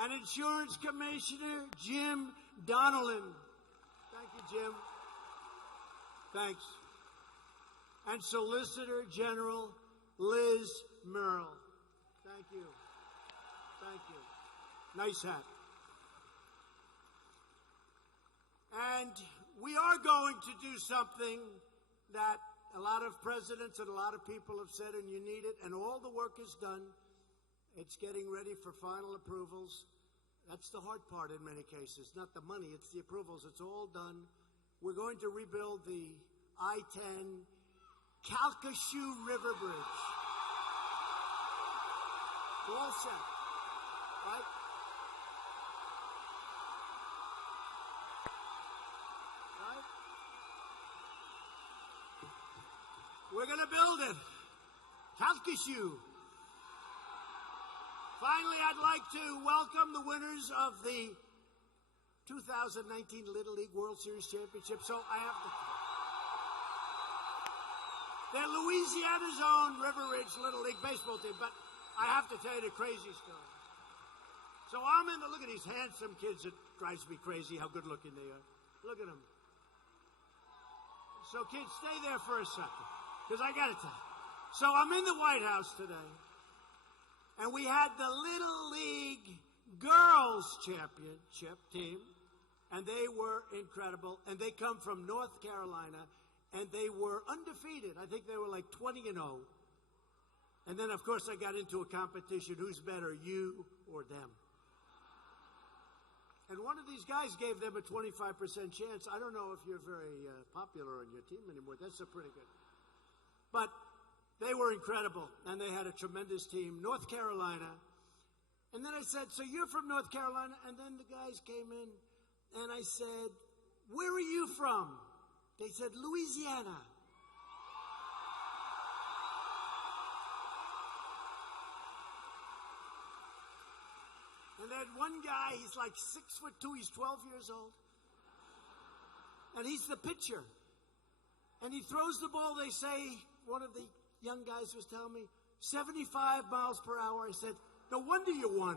An Insurance Commissioner, Jim Donnellan. Thank you, Jim. Thanks. And Solicitor General Liz Merle. Thank you. Thank you. Nice hat. And we are going to do something that a lot of presidents and a lot of people have said, and you need it, and all the work is done. It's getting ready for final approvals. That's the hard part in many cases. Not the money, it's the approvals. It's all done. We're going to rebuild the I-10 Calcasieu River Bridge. It's all set, right? Right? We're going to build it. Calcasieu. Finally, I'd like to welcome the winners of the 2019 Little League World Series Championship. So I have to... They're Louisiana's own River Ridge Little League baseball team, but I have to tell you the crazy story. So I'm in the... Look at these handsome kids. It drives me crazy how good looking they are. Look at them. So kids, stay there for a second, because I got to tell you. So I'm in the White House today. And we had the Little League Girls Championship team, and they were incredible. And they come from North Carolina, and they were undefeated. I think they were like 20-0. And then, of course, I got into a competition. Who's better, you or them? And one of these guys gave them a 25% chance. I don't know if you're very popular on your team anymore. That's a pretty good. But they were incredible, and they had a tremendous team. North Carolina. And then I said, so you're from North Carolina? And then the guys came in, and I said, where are you from? They said, Louisiana. And then one guy, he's like 6'2", he's 12 years old. And he's the pitcher. And he throws the ball, they say, one of the young guys was telling me, 75 miles per hour. I said, no wonder you won.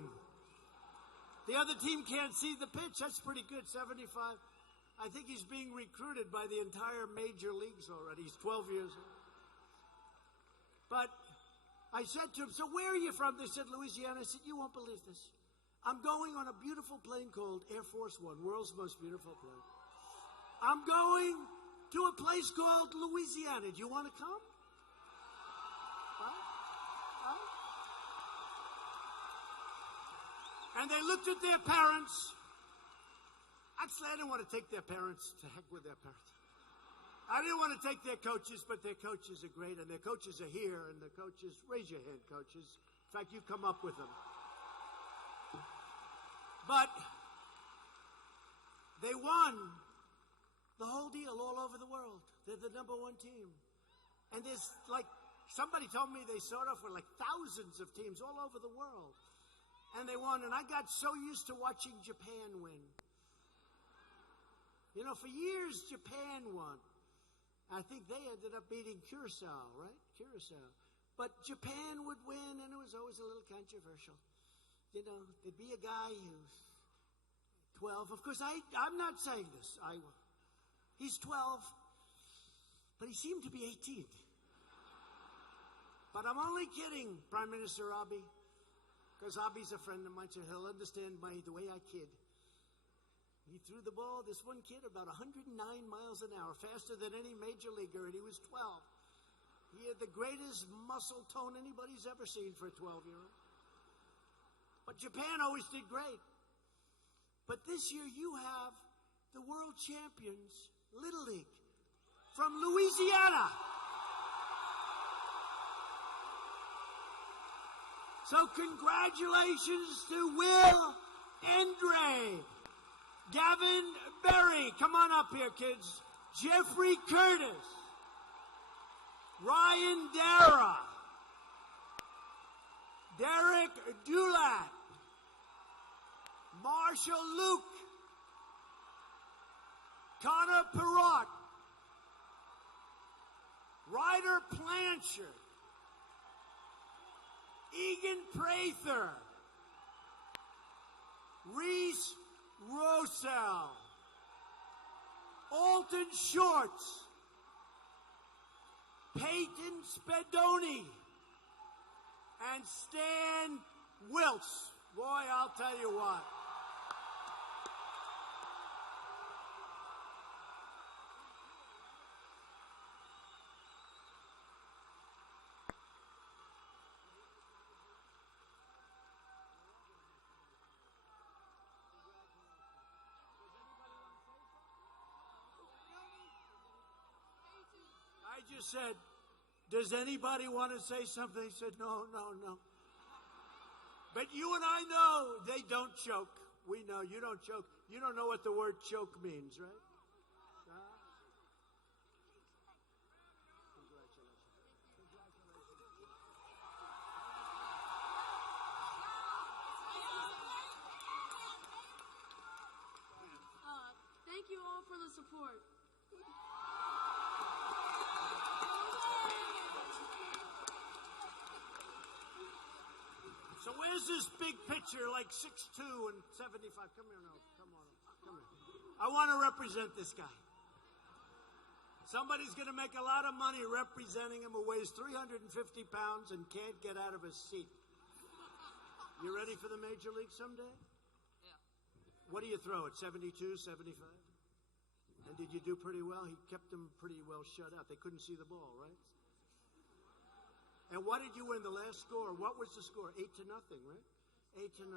The other team can't see the pitch. That's pretty good, 75. I think he's being recruited by the entire major leagues already. He's 12 years old. But I said to him, so where are you from? They said, Louisiana. I said, you won't believe this. I'm going on a beautiful plane called Air Force One, world's most beautiful plane. I'm going to a place called Louisiana. Do you want to come? And they looked at their parents. Actually, I didn't want to take their parents. To heck with their parents. I didn't want to take their coaches, but their coaches are great, and their coaches are here, and the coaches, raise your hand, coaches. In fact, you come up with them. But they won the whole deal all over the world. They're the #1 team. And there's like, somebody told me they started off with like thousands of teams all over the world. And they won, and I got so used to watching Japan win. You know, for years, Japan won. I think they ended up beating Curacao, right? Curacao. But Japan would win, and it was always a little controversial. You know, there'd be a guy who's 12. Of course, I'm not saying this. He's 12, but he seemed to be 18. But I'm only kidding, Prime Minister Abe. Because Abi's a friend of mine, so he'll understand the way I kid. He threw the ball, this one kid, about 109 miles an hour, faster than any major leaguer, and he was 12. He had the greatest muscle tone anybody's ever seen for a 12-year-old. But Japan always did great. But this year you have the world champions, Little League. from Louisiana. So congratulations to Will Endre, Gavin Berry, come on up here, kids, Jeffrey Curtis, Ryan Dara, Derek Dulac, Marshall Luke, Connor Perrott, Ryder Blanchard, Egan Prather, Reese Rosell, Alton Shorts, Peyton Spadoni, and Stan Wiltz. Boy, I'll tell you what. I just said, does anybody want to say something? He said, no. But you and I know they don't choke. We know you don't choke. You don't know what the word choke means, right? Thank you all for the support. So where's this big picture, like 6'2" and 75? Come here, no. Come on. Come here. I want to represent this guy. Somebody's going to make a lot of money representing him who weighs 350 pounds and can't get out of his seat. You ready for the major league someday? Yeah. What do you throw at 72, 75? And did you do pretty well? He kept them pretty well shut out. They couldn't see the ball, right? And what did you win the last score? What was the score? 8-0, right? 8-0.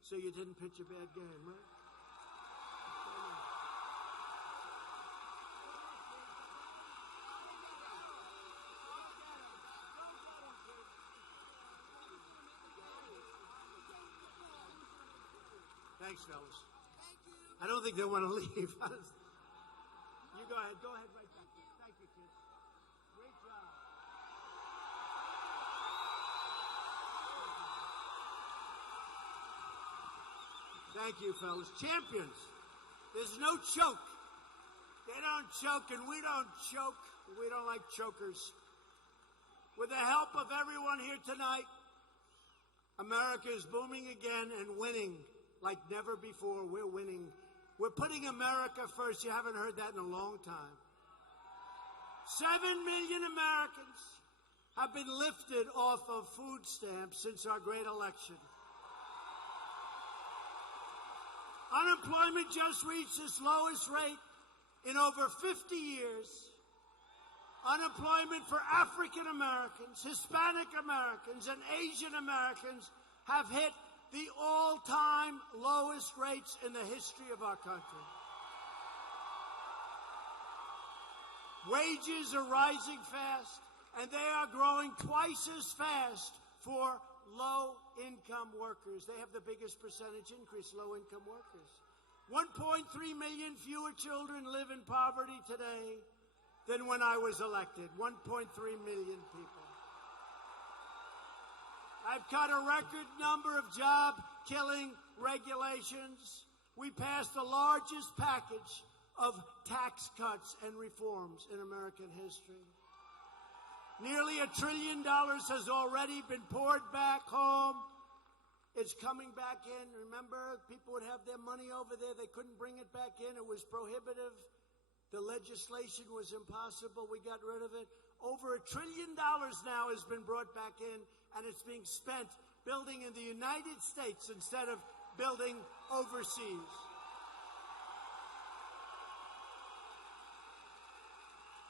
So you didn't pitch a bad game, right? Thanks, fellas. I don't think they want to leave. You go ahead. Go ahead right back there. Thank you, kids. Great job. Thank you, fellas. Champions. There's no choke. They don't choke, and we don't choke. We don't like chokers. With the help of everyone here tonight, America is booming again and winning like never before. We're winning. We're putting America first. You haven't heard that in a long time. 7 million Americans have been lifted off of food stamps since our great election. Unemployment just reached its lowest rate in over 50 years. Unemployment for African Americans, Hispanic Americans, and Asian Americans have hit the all-time lowest rates in the history of our country. Wages are rising fast, and they are growing twice as fast for low-income workers. They have the biggest percentage increase, low-income workers. 1.3 million fewer children live in poverty today than when I was elected. 1.3 million people. I've cut a record number of job-killing regulations. We passed the largest package of tax cuts and reforms in American history. Nearly $1 trillion has already been poured back home. It's coming back in. Remember, people would have their money over there. They couldn't bring it back in. It was prohibitive. The legislation was impossible. We got rid of it. Over $1 trillion now has been brought back in, and it's being spent building in the United States instead of building overseas.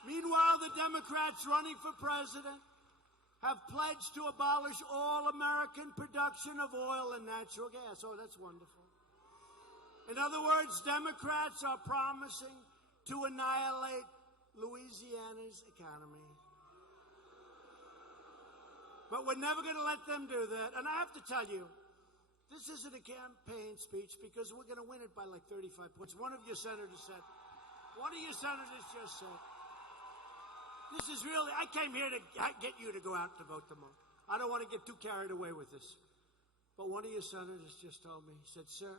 Meanwhile, the Democrats running for president have pledged to abolish all American production of oil and natural gas. Oh, that's wonderful. In other words, Democrats are promising to annihilate Louisiana's economy. But we're never going to let them do that. And I have to tell you, this isn't a campaign speech because we're going to win it by like 35 points. One of your senators said, just said, this is really, I came here to get you to go out to vote tomorrow. I don't want to get too carried away with this. But one of your senators just told me, he said, sir,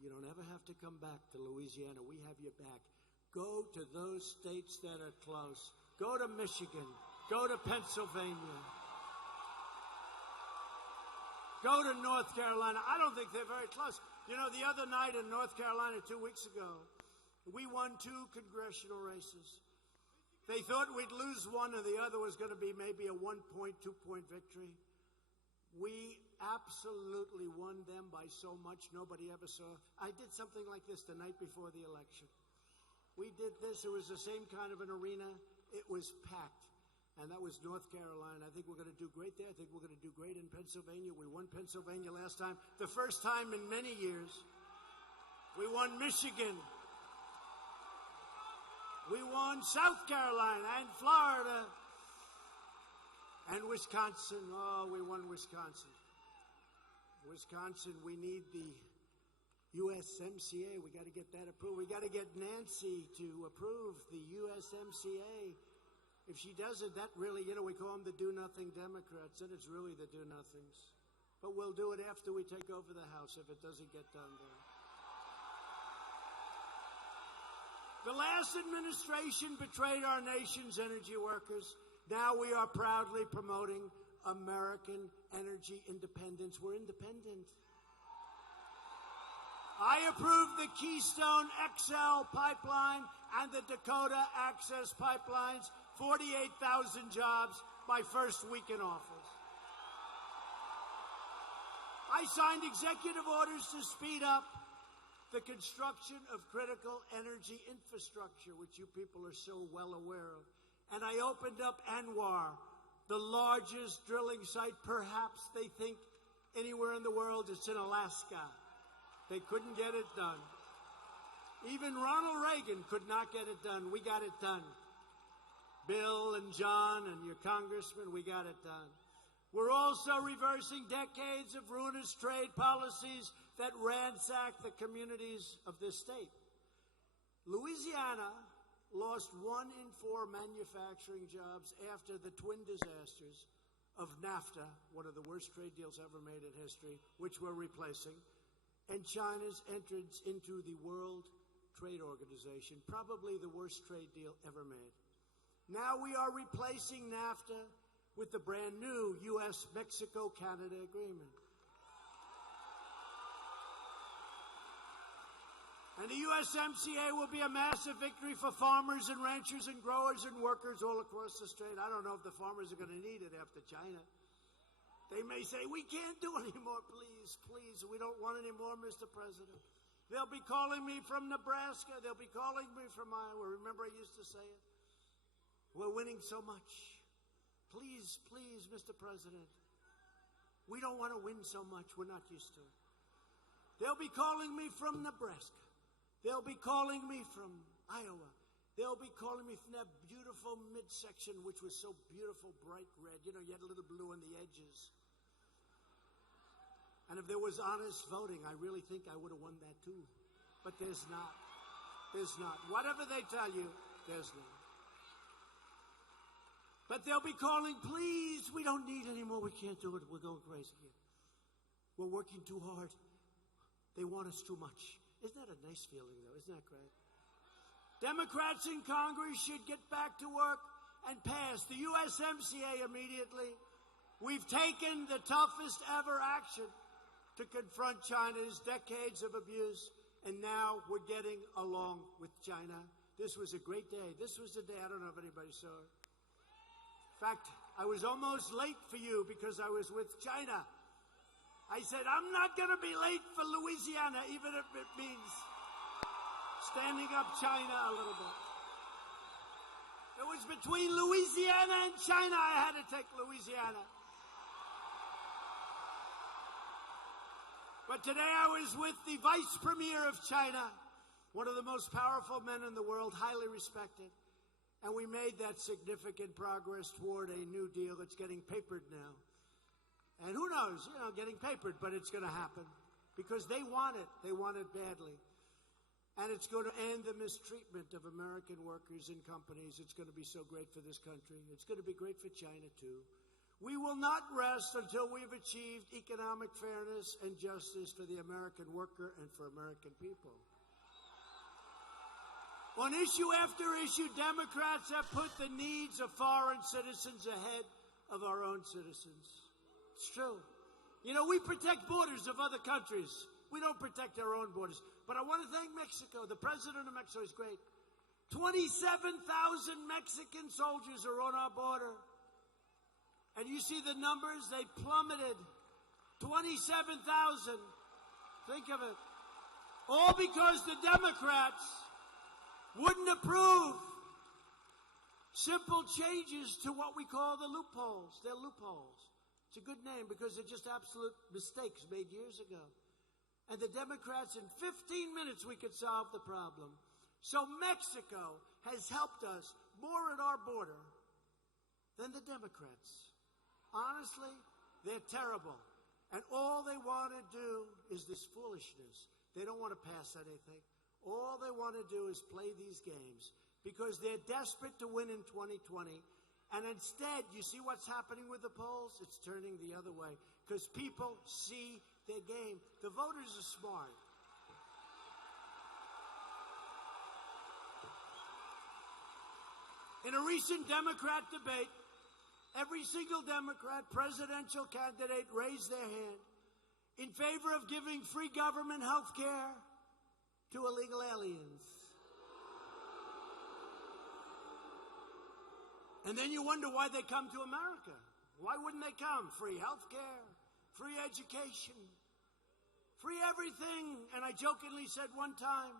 you don't ever have to come back to Louisiana. We have your back. Go to those states that are close. Go to Michigan. Go to Pennsylvania. Go to North Carolina. I don't think they're very close. You know, the other night in North Carolina 2 weeks ago, we won 2 congressional races. They thought we'd lose one and the other was going to be maybe a 1-point, 2-point victory. We absolutely won them by so much nobody ever saw. I did something like this the night before the election. We did this. It was the same kind of an arena. It was packed. And that was North Carolina. I think we're going to do great there. I think we're going to do great in Pennsylvania. We won Pennsylvania last time. The first time in many years. We won Michigan. We won South Carolina and Florida. And Wisconsin. Oh, we won Wisconsin. Wisconsin, we need the USMCA. We got to get that approved. We got to get Nancy to approve the USMCA. If she doesn't, that really, you know, we call them the do-nothing Democrats, and it's really the do-nothings. But we'll do it after we take over the House if it doesn't get done there. The last administration betrayed our nation's energy workers. Now we are proudly promoting American energy independence. We're independent. I approved the Keystone XL pipeline and the Dakota Access pipelines. 48,000 jobs my first week in office. I signed executive orders to speed up the construction of critical energy infrastructure, which you people are so well aware of. And I opened up ANWR, the largest drilling site, perhaps they think, anywhere in the world. It's in Alaska. They couldn't get it done. Even Ronald Reagan could not get it done. We got it done. Bill and John and your congressman, we got it done. We're also reversing decades of ruinous trade policies that ransack the communities of this state. Louisiana lost 1 in 4 manufacturing jobs after the twin disasters of NAFTA, one of the worst trade deals ever made in history, which we're replacing, and China's entrance into the World Trade Organization, probably the worst trade deal ever made. Now we are replacing NAFTA with the brand new U.S.-Mexico-Canada agreement. And the USMCA will be a massive victory for farmers and ranchers and growers and workers all across the state. I don't know if the farmers are going to need it after China. They may say, we can't do it anymore, please, please. We don't want any more, Mr. President. They'll be calling me from Nebraska. They'll be calling me from Iowa. Remember I used to say it? We're winning so much. Please, please, Mr. President. We don't want to win so much. We're not used to it. They'll be calling me from Nebraska. They'll be calling me from Iowa. They'll be calling me from that beautiful midsection, which was so beautiful, bright red. You know, you had a little blue on the edges. And if there was honest voting, I really think I would have won that too. But there's not. There's not. Whatever they tell you, there's not. But they'll be calling, please, we don't need any more. We can't do it. We're going crazy here. We're working too hard. They want us too much. Isn't that a nice feeling, though? Isn't that great? Democrats in Congress should get back to work and pass the USMCA immediately. We've taken the toughest ever action to confront China's decades of abuse, and now we're getting along with China. This was a great day. This was the day, I don't know if anybody saw it. In fact, I was almost late for you because I was with China. I said, I'm not going to be late for Louisiana, even if it means standing up China a little bit. It was between Louisiana and China. I had to take Louisiana. But today I was with the Vice Premier of China, one of the most powerful men in the world, highly respected. And we made that significant progress toward a new deal that's getting papered now. And who knows, getting papered, but it's going to happen because they want it. They want it badly. And it's going to end the mistreatment of American workers and companies. It's going to be so great for this country. It's going to be great for China, too. We will not rest until we've achieved economic fairness and justice for the American worker and for American people. On issue after issue, Democrats have put the needs of foreign citizens ahead of our own citizens. It's true. We protect borders of other countries. We don't protect our own borders. But I want to thank Mexico. The president of Mexico is great. 27,000 Mexican soldiers are on our border. And you see the numbers, they plummeted. 27,000. Think of it. All because the Democrats wouldn't approve simple changes to what we call the loopholes. They're loopholes. It's a good name because they're just absolute mistakes made years ago. And the Democrats, in 15 minutes, we could solve the problem. So Mexico has helped us more at our border than the Democrats. Honestly, they're terrible. And all they want to do is this foolishness. They don't want to pass anything. All they want to do is play these games because they're desperate to win in 2020. And instead, you see what's happening with the polls? It's turning the other way because people see their game. The voters are smart. In a recent Democrat debate, every single Democrat presidential candidate raised their hand in favor of giving free government health care to illegal aliens. And then you wonder why they come to America. Why wouldn't they come? Free health care, free education, free everything. And I jokingly said one time,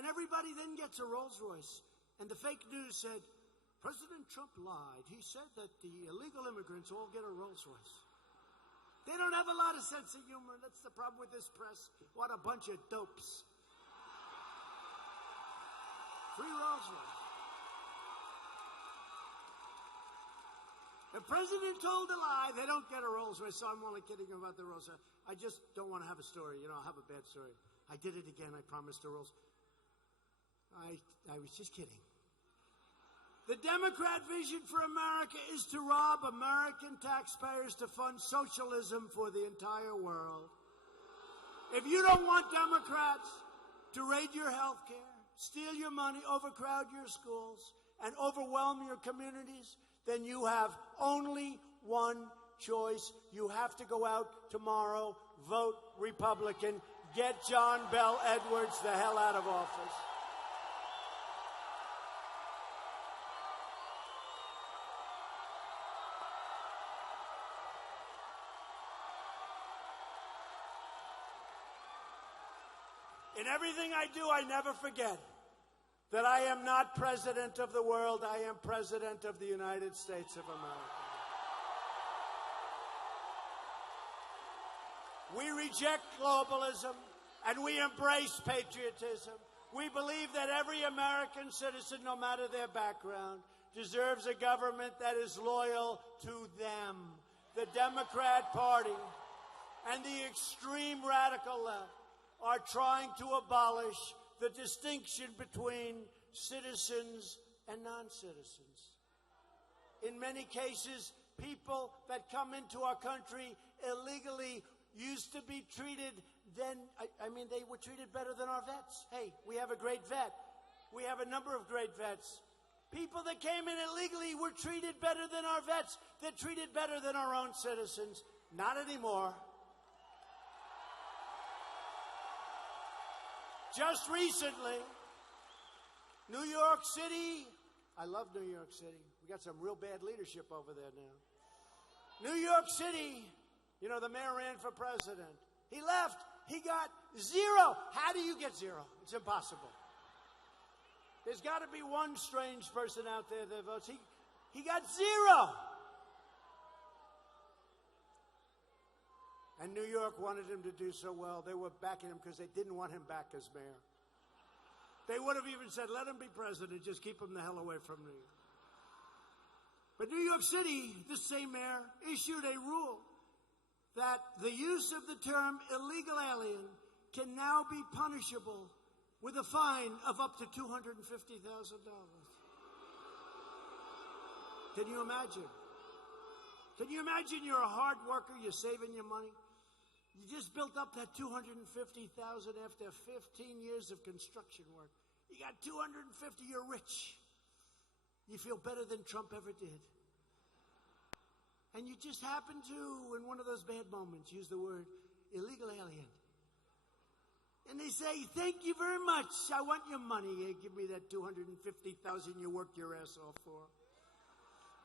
and everybody then gets a Rolls Royce. And the fake news said, President Trump lied. He said that the illegal immigrants all get a Rolls Royce. They don't have a lot of sense of humor. That's the problem with this press. What a bunch of dopes. Free Rolls Royce. The president told a lie. They don't get a Rolls Royce, so I'm only kidding about the Rolls Royce. I just don't want to have a story. I'll have a bad story. I did it again. I promised a Rolls. I was just kidding. The Democrat vision for America is to rob American taxpayers to fund socialism for the entire world. If you don't want Democrats to raid your health care, steal your money, overcrowd your schools, and overwhelm your communities, then you have only one choice. You have to go out tomorrow, vote Republican, get John Bel Edwards the hell out of office. In everything I do, I never forget that I am not president of the world. I am president of the United States of America. We reject globalism and we embrace patriotism. We believe that every American citizen, no matter their background, deserves a government that is loyal to them. The Democrat Party and the extreme radical left are trying to abolish the distinction between citizens and non-citizens. In many cases, people that come into our country illegally used to be treated then, they were treated better than our vets. Hey, we have a great vet. We have a number of great vets. People that came in illegally were treated better than our vets. They're treated better than our own citizens. Not anymore. Just recently, New York City, I love New York City. We got some real bad leadership over there now. New York City, the mayor ran for president. He left. He got 0. How do you get 0? It's impossible. There's got to be one strange person out there that votes. He got 0. And New York wanted him to do so well. They were backing him because they didn't want him back as mayor. They would have even said, let him be president, just keep him the hell away from New York. But New York City, this same mayor, issued a rule that the use of the term illegal alien can now be punishable with a fine of up to $250,000. Can you imagine? Can you imagine you're a hard worker, you're saving your money? You just built up that $250,000 after 15 years of construction work. You got $250, you're rich. You feel better than Trump ever did. And you just happen to, in one of those bad moments, use the word illegal alien. And they say, thank you very much. I want your money. Give me that $250,000 you worked your ass off for.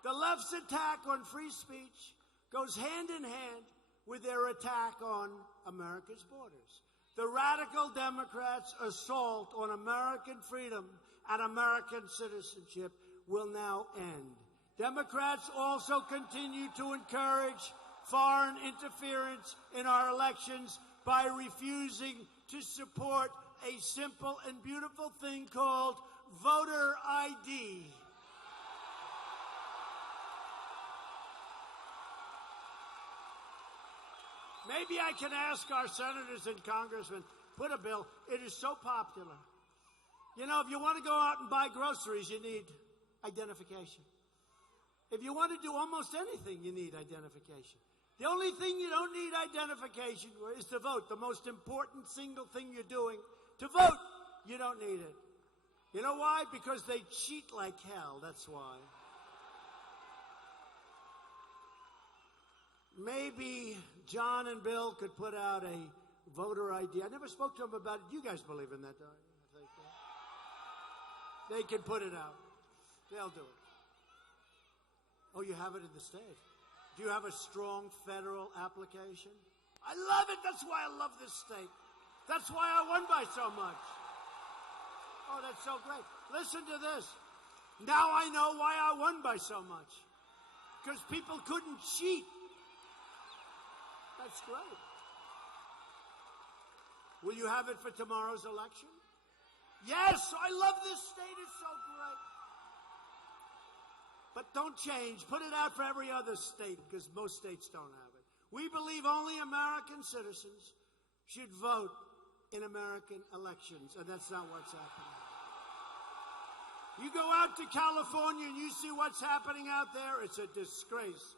The left's attack on free speech goes hand in hand with their attack on America's borders. The radical Democrats' assault on American freedom and American citizenship will now end. Democrats also continue to encourage foreign interference in our elections by refusing to support a simple and beautiful thing called voter ID. Maybe I can ask our senators and congressmen, put a bill. It is so popular. You know, if you want to go out and buy groceries, you need identification. If you want to do almost anything, you need identification. The only thing you don't need identification for is to vote. The most important single thing you're doing, to vote, you don't need it. You know why? Because they cheat like hell, that's why. Maybe John and Bill could put out a voter ID. I never spoke to them about it. You guys believe in that, don't you? I think that. They can put it out. They'll do it. Oh, you have it in the state. Do you have a strong federal application? I love it. That's why I love this state. That's why I won by so much. Oh, that's so great. Listen to this. Now I know why I won by so much. Because people couldn't cheat. That's great. Will you have it for tomorrow's election? Yes, I love this state. It's so great. But don't change. Put it out for every other state because most states don't have it. We believe only American citizens should vote in American elections, and that's not what's happening. You go out to California and you see what's happening out there, it's a disgrace.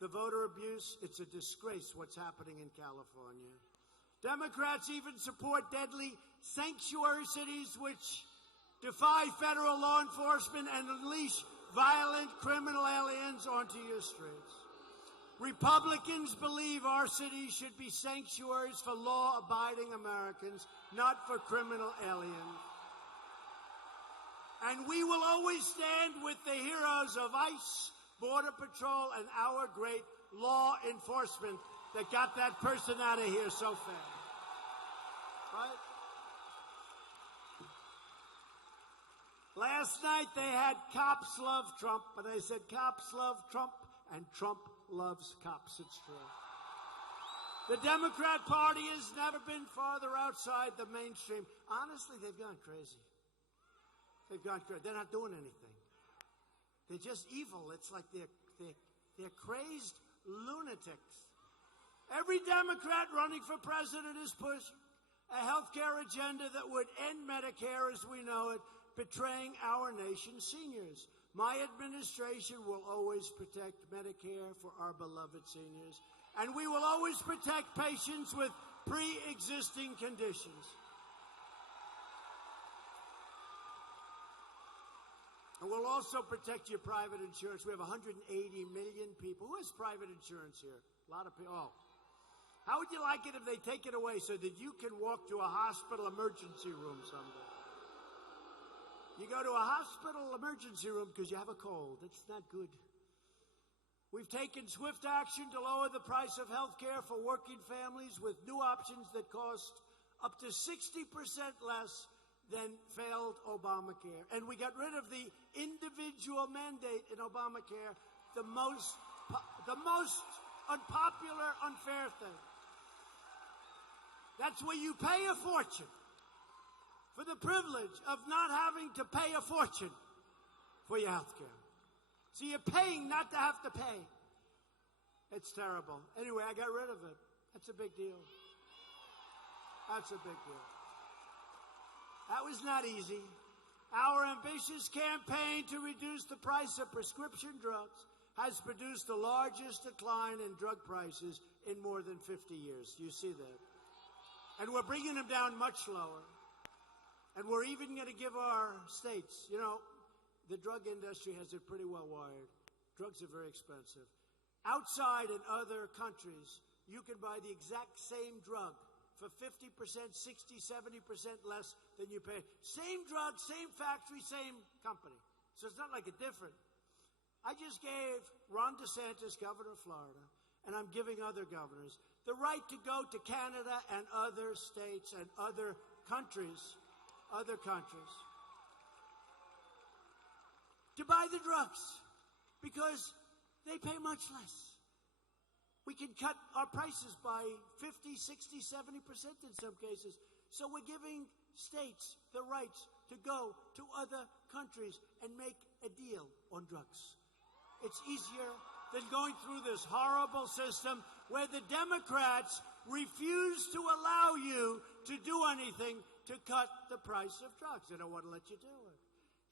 The voter abuse, it's a disgrace what's happening in California. Democrats even support deadly sanctuary cities which defy federal law enforcement and unleash violent criminal aliens onto your streets. Republicans believe our cities should be sanctuaries for law-abiding Americans, not for criminal aliens. And we will always stand with the heroes of ICE, Border Patrol, and our great law enforcement that got that person out of here so fast. Right? Last night they had cops love Trump, but they said cops love Trump and Trump loves cops. It's true. The Democrat Party has never been farther outside the mainstream. Honestly, they've gone crazy. They've gone crazy. They're not doing anything. They're just evil. It's like they're crazed lunatics. Every Democrat running for president is pushing a health care agenda that would end Medicare as we know it, betraying our nation's seniors. My administration will always protect Medicare for our beloved seniors, and we will always protect patients with pre-existing conditions. And we'll also protect your private insurance. We have 180 million people. Who has private insurance here? A lot of people. Oh. How would you like it if they take it away so that you can walk to a hospital emergency room someday? You go to a hospital emergency room because you have a cold. It's not good. We've taken swift action to lower the price of health care for working families with new options that cost up to 60% less than failed Obamacare. And we got rid of the individual mandate in Obamacare, the most unpopular, unfair thing. That's where you pay a fortune for the privilege of not having to pay a fortune for your health care. So you're paying not to have to pay. It's terrible. Anyway, I got rid of it. That's a big deal. That's a big deal. That was not easy. Our ambitious campaign to reduce the price of prescription drugs has produced the largest decline in drug prices in more than 50 years. You see that? And we're bringing them down much lower. And we're even going to give our states, the drug industry has it pretty well wired. Drugs are very expensive. Outside in other countries, you can buy the exact same drug for 50%, 60, 70% less than you pay. Same drug, same factory, same company. So it's not like a different. I just gave Ron DeSantis, governor of Florida, and I'm giving other governors the right to go to Canada and other states and other countries, to buy the drugs because they pay much less. We can cut our prices by 50, 60, 70% in some cases. So we're giving states the rights to go to other countries and make a deal on drugs. It's easier than going through this horrible system where the Democrats refuse to allow you to do anything to cut the price of drugs. They don't want to let you do it.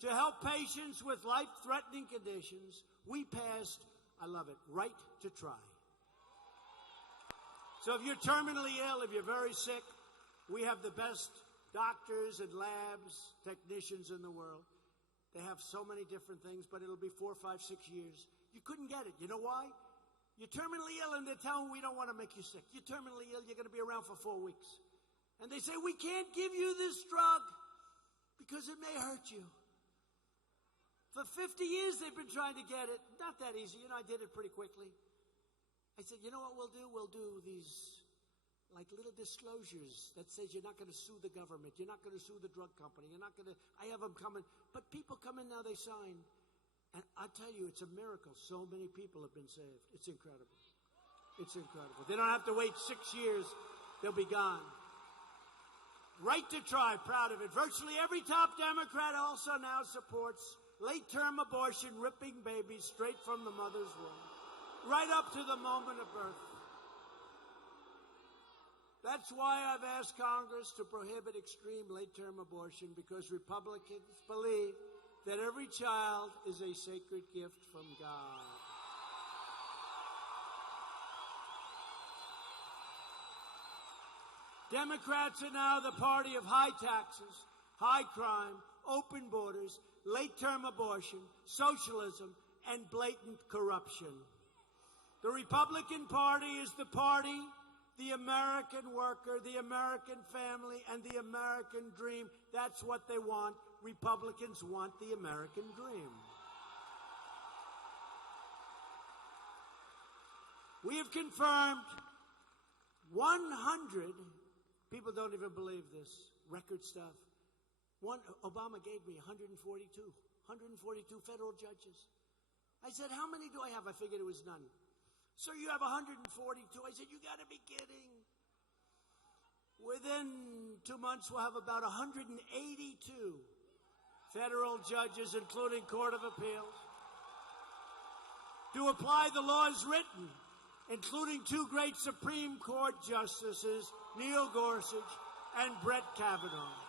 To help patients with life-threatening conditions, we passed, I love it, right to try. So if you're terminally ill, if you're very sick, we have the best doctors and labs, technicians in the world. They have so many different things, but it'll be 4, 5, 6 years. You couldn't get it. You know why? You're terminally ill, and they're telling we don't want to make you sick. You're terminally ill. You're going to be around for 4 weeks. And they say, we can't give you this drug because it may hurt you. For 50 years, they've been trying to get it. Not that easy. I did it pretty quickly. I said, you know what we'll do? We'll do these like little disclosures that says you're not going to sue the government. You're not going to sue the drug company. You're not going to, I have them coming. But people come in now, they sign. And I tell you, it's a miracle. So many people have been saved. It's incredible. It's incredible. They don't have to wait 6 years. They'll be gone. Right to try, proud of it. Virtually every top Democrat also now supports late-term abortion, ripping babies straight from the mother's womb, right up to the moment of birth. That's why I've asked Congress to prohibit extreme late-term abortion, because Republicans believe that every child is a sacred gift from God. Democrats are now the party of high taxes, high crime, open borders, late-term abortion, socialism, and blatant corruption. The Republican Party is the party, the American worker, the American family, and the American dream. That's what they want. Republicans want the American dream. We have confirmed 100, people don't even believe this, record stuff. Obama gave me 142 federal judges. I said, how many do I have? I figured it was none. Sir, you have 142. I said, you got to be kidding. Within 2 months, we'll have about 182 federal judges, including Court of Appeals, to apply the laws written, including 2 great Supreme Court justices, Neil Gorsuch and Brett Kavanaugh.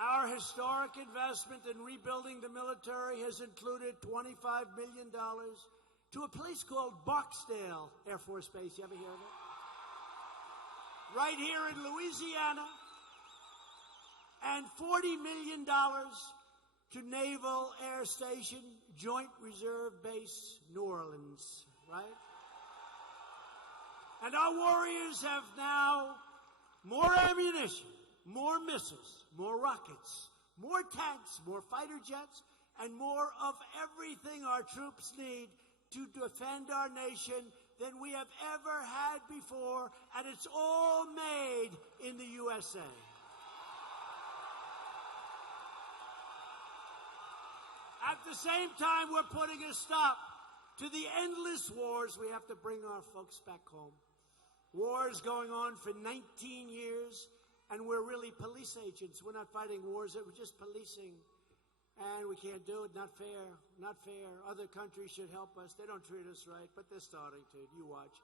Our historic investment in rebuilding the military has included $25 million to a place called Barksdale Air Force Base. You ever hear of it? Right here in Louisiana. And $40 million to Naval Air Station, Joint Reserve Base, New Orleans, right? And our warriors have now more ammunition, more missiles, more rockets, more tanks, more fighter jets, and more of everything our troops need to defend our nation than we have ever had before, and it's all made in the USA. At the same time, we're putting a stop to the endless wars. We have to bring our folks back home. Wars going on for 19 years, and we're really police agents. We're not fighting wars, we're just policing. And we can't do it. Not fair. Not fair. Other countries should help us. They don't treat us right, but they're starting to. You watch.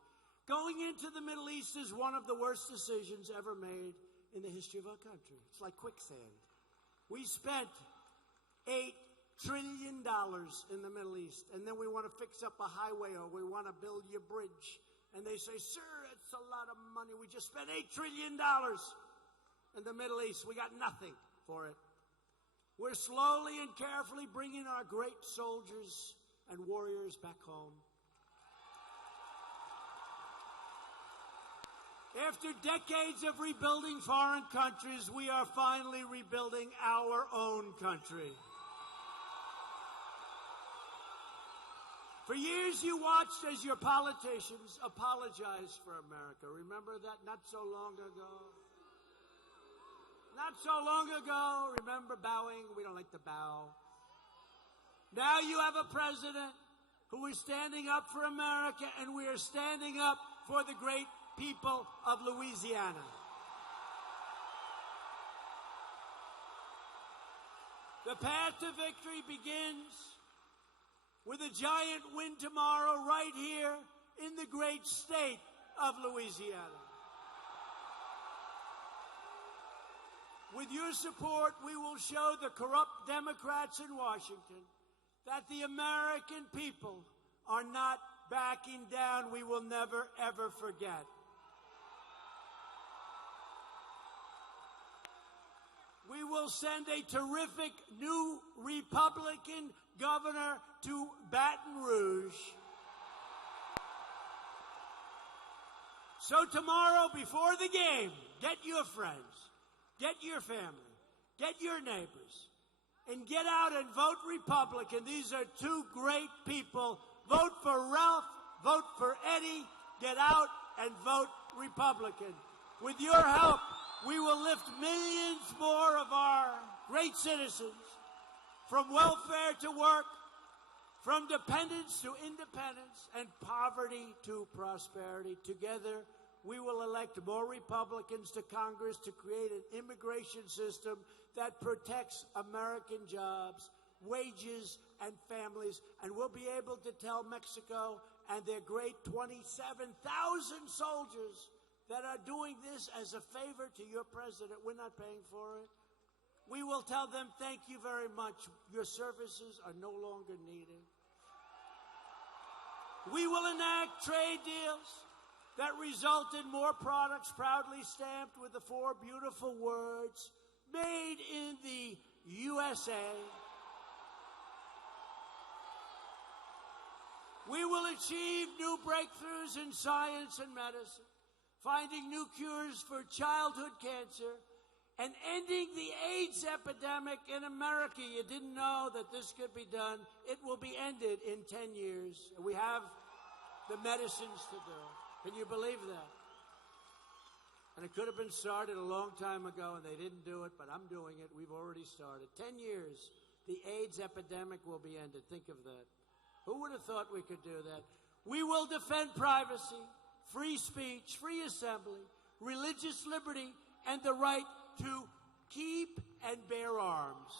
Going into the Middle East is one of the worst decisions ever made in the history of our country. It's like quicksand. We spent $8 trillion in the Middle East, and then we want to fix up a highway or we want to build your bridge. And they say, sir, it's a lot of money. We just spent $8 trillion in the Middle East. We got nothing for it. We're slowly and carefully bringing our great soldiers and warriors back home. After decades of rebuilding foreign countries, we are finally rebuilding our own country. For years you watched as your politicians apologized for America. Remember that? Not so long ago. Not so long ago, remember bowing? We don't like to bow. Now you have a president who is standing up for America, and we are standing up for the great people of Louisiana. The path to victory begins with a giant win tomorrow right here in the great state of Louisiana. With your support, we will show the corrupt Democrats in Washington that the American people are not backing down. We will never, ever forget. We will send a terrific new Republican governor to Baton Rouge. So tomorrow, before the game, get your friends. Get your family, get your neighbors, and get out and vote Republican. These are two great people. Vote for Ralph, vote for Eddie, get out and vote Republican. With your help, we will lift millions more of our great citizens from welfare to work, from dependence to independence, and poverty to prosperity. Together, we will elect more Republicans to Congress to create an immigration system that protects American jobs, wages, and families. And we'll be able to tell Mexico and their great 27,000 soldiers that are doing this as a favor to your president. We're not paying for it. We will tell them, thank you very much. Your services are no longer needed. We will enact trade deals that result in more products proudly stamped with the 4 beautiful words, made in the USA. We will achieve new breakthroughs in science and medicine, finding new cures for childhood cancer, and ending the AIDS epidemic in America. You didn't know that this could be done. It will be ended in 10 years. We have the medicines to do it. Can you believe that? And it could have been started a long time ago, and they didn't do it, but I'm doing it. We've already started. 10 years, the AIDS epidemic will be ended. Think of that. Who would have thought we could do that? We will defend privacy, free speech, free assembly, religious liberty, and the right to keep and bear arms.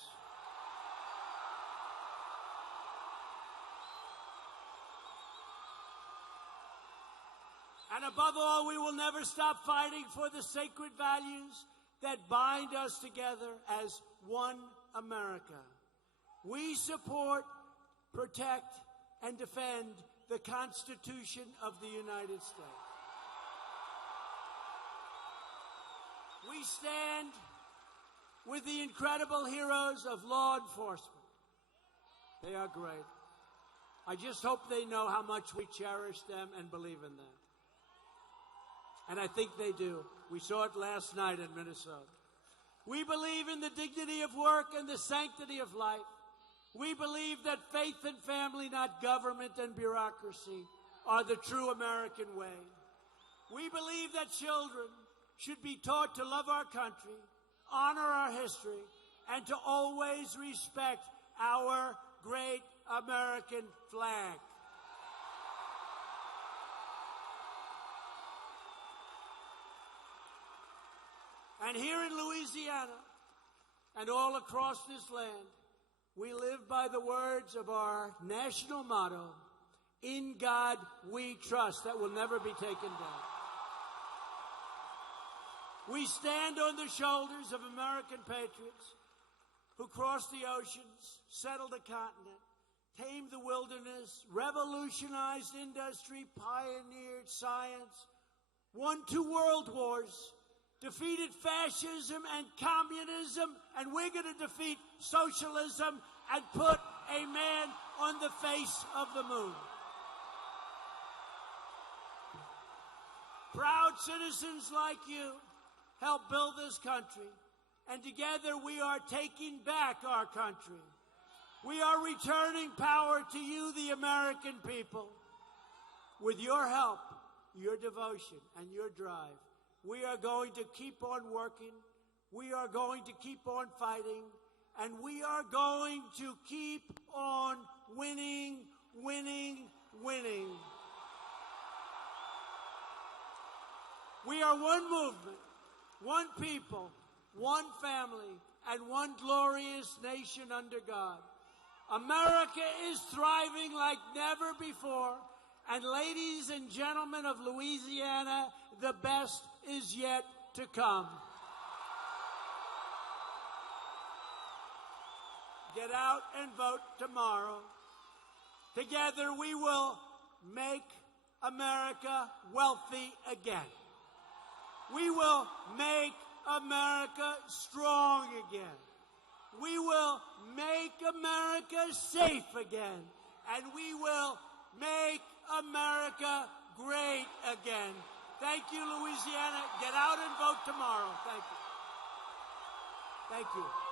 And above all, we will never stop fighting for the sacred values that bind us together as one America. We support, protect, and defend the Constitution of the United States. We stand with the incredible heroes of law enforcement. They are great. I just hope they know how much we cherish them and believe in them. And I think they do. We saw it last night in Minnesota. We believe in the dignity of work and the sanctity of life. We believe that faith and family, not government and bureaucracy, are the true American way. We believe that children should be taught to love our country, honor our history, and to always respect our great American flag. And here in Louisiana and all across this land, we live by the words of our national motto, "In God we trust," that will never be taken down. We stand on the shoulders of American patriots who crossed the oceans, settled the continent, tamed the wilderness, revolutionized industry, pioneered science, won 2 world wars, defeated fascism and communism, and we're going to defeat socialism and put a man on the face of the moon. Proud citizens like you help build this country, and together we are taking back our country. We are returning power to you, the American people. With your help, your devotion, and your drive, we are going to keep on working, we are going to keep on fighting, and we are going to keep on winning, winning, winning. We are one movement, one people, one family, and one glorious nation under God. America is thriving like never before, and ladies and gentlemen of Louisiana, the best is yet to come. Get out and vote tomorrow. Together we will make America wealthy again. We will make America strong again. We will make America safe again. And we will make America great again. Thank you, Louisiana. Get out and vote tomorrow. Thank you. Thank you.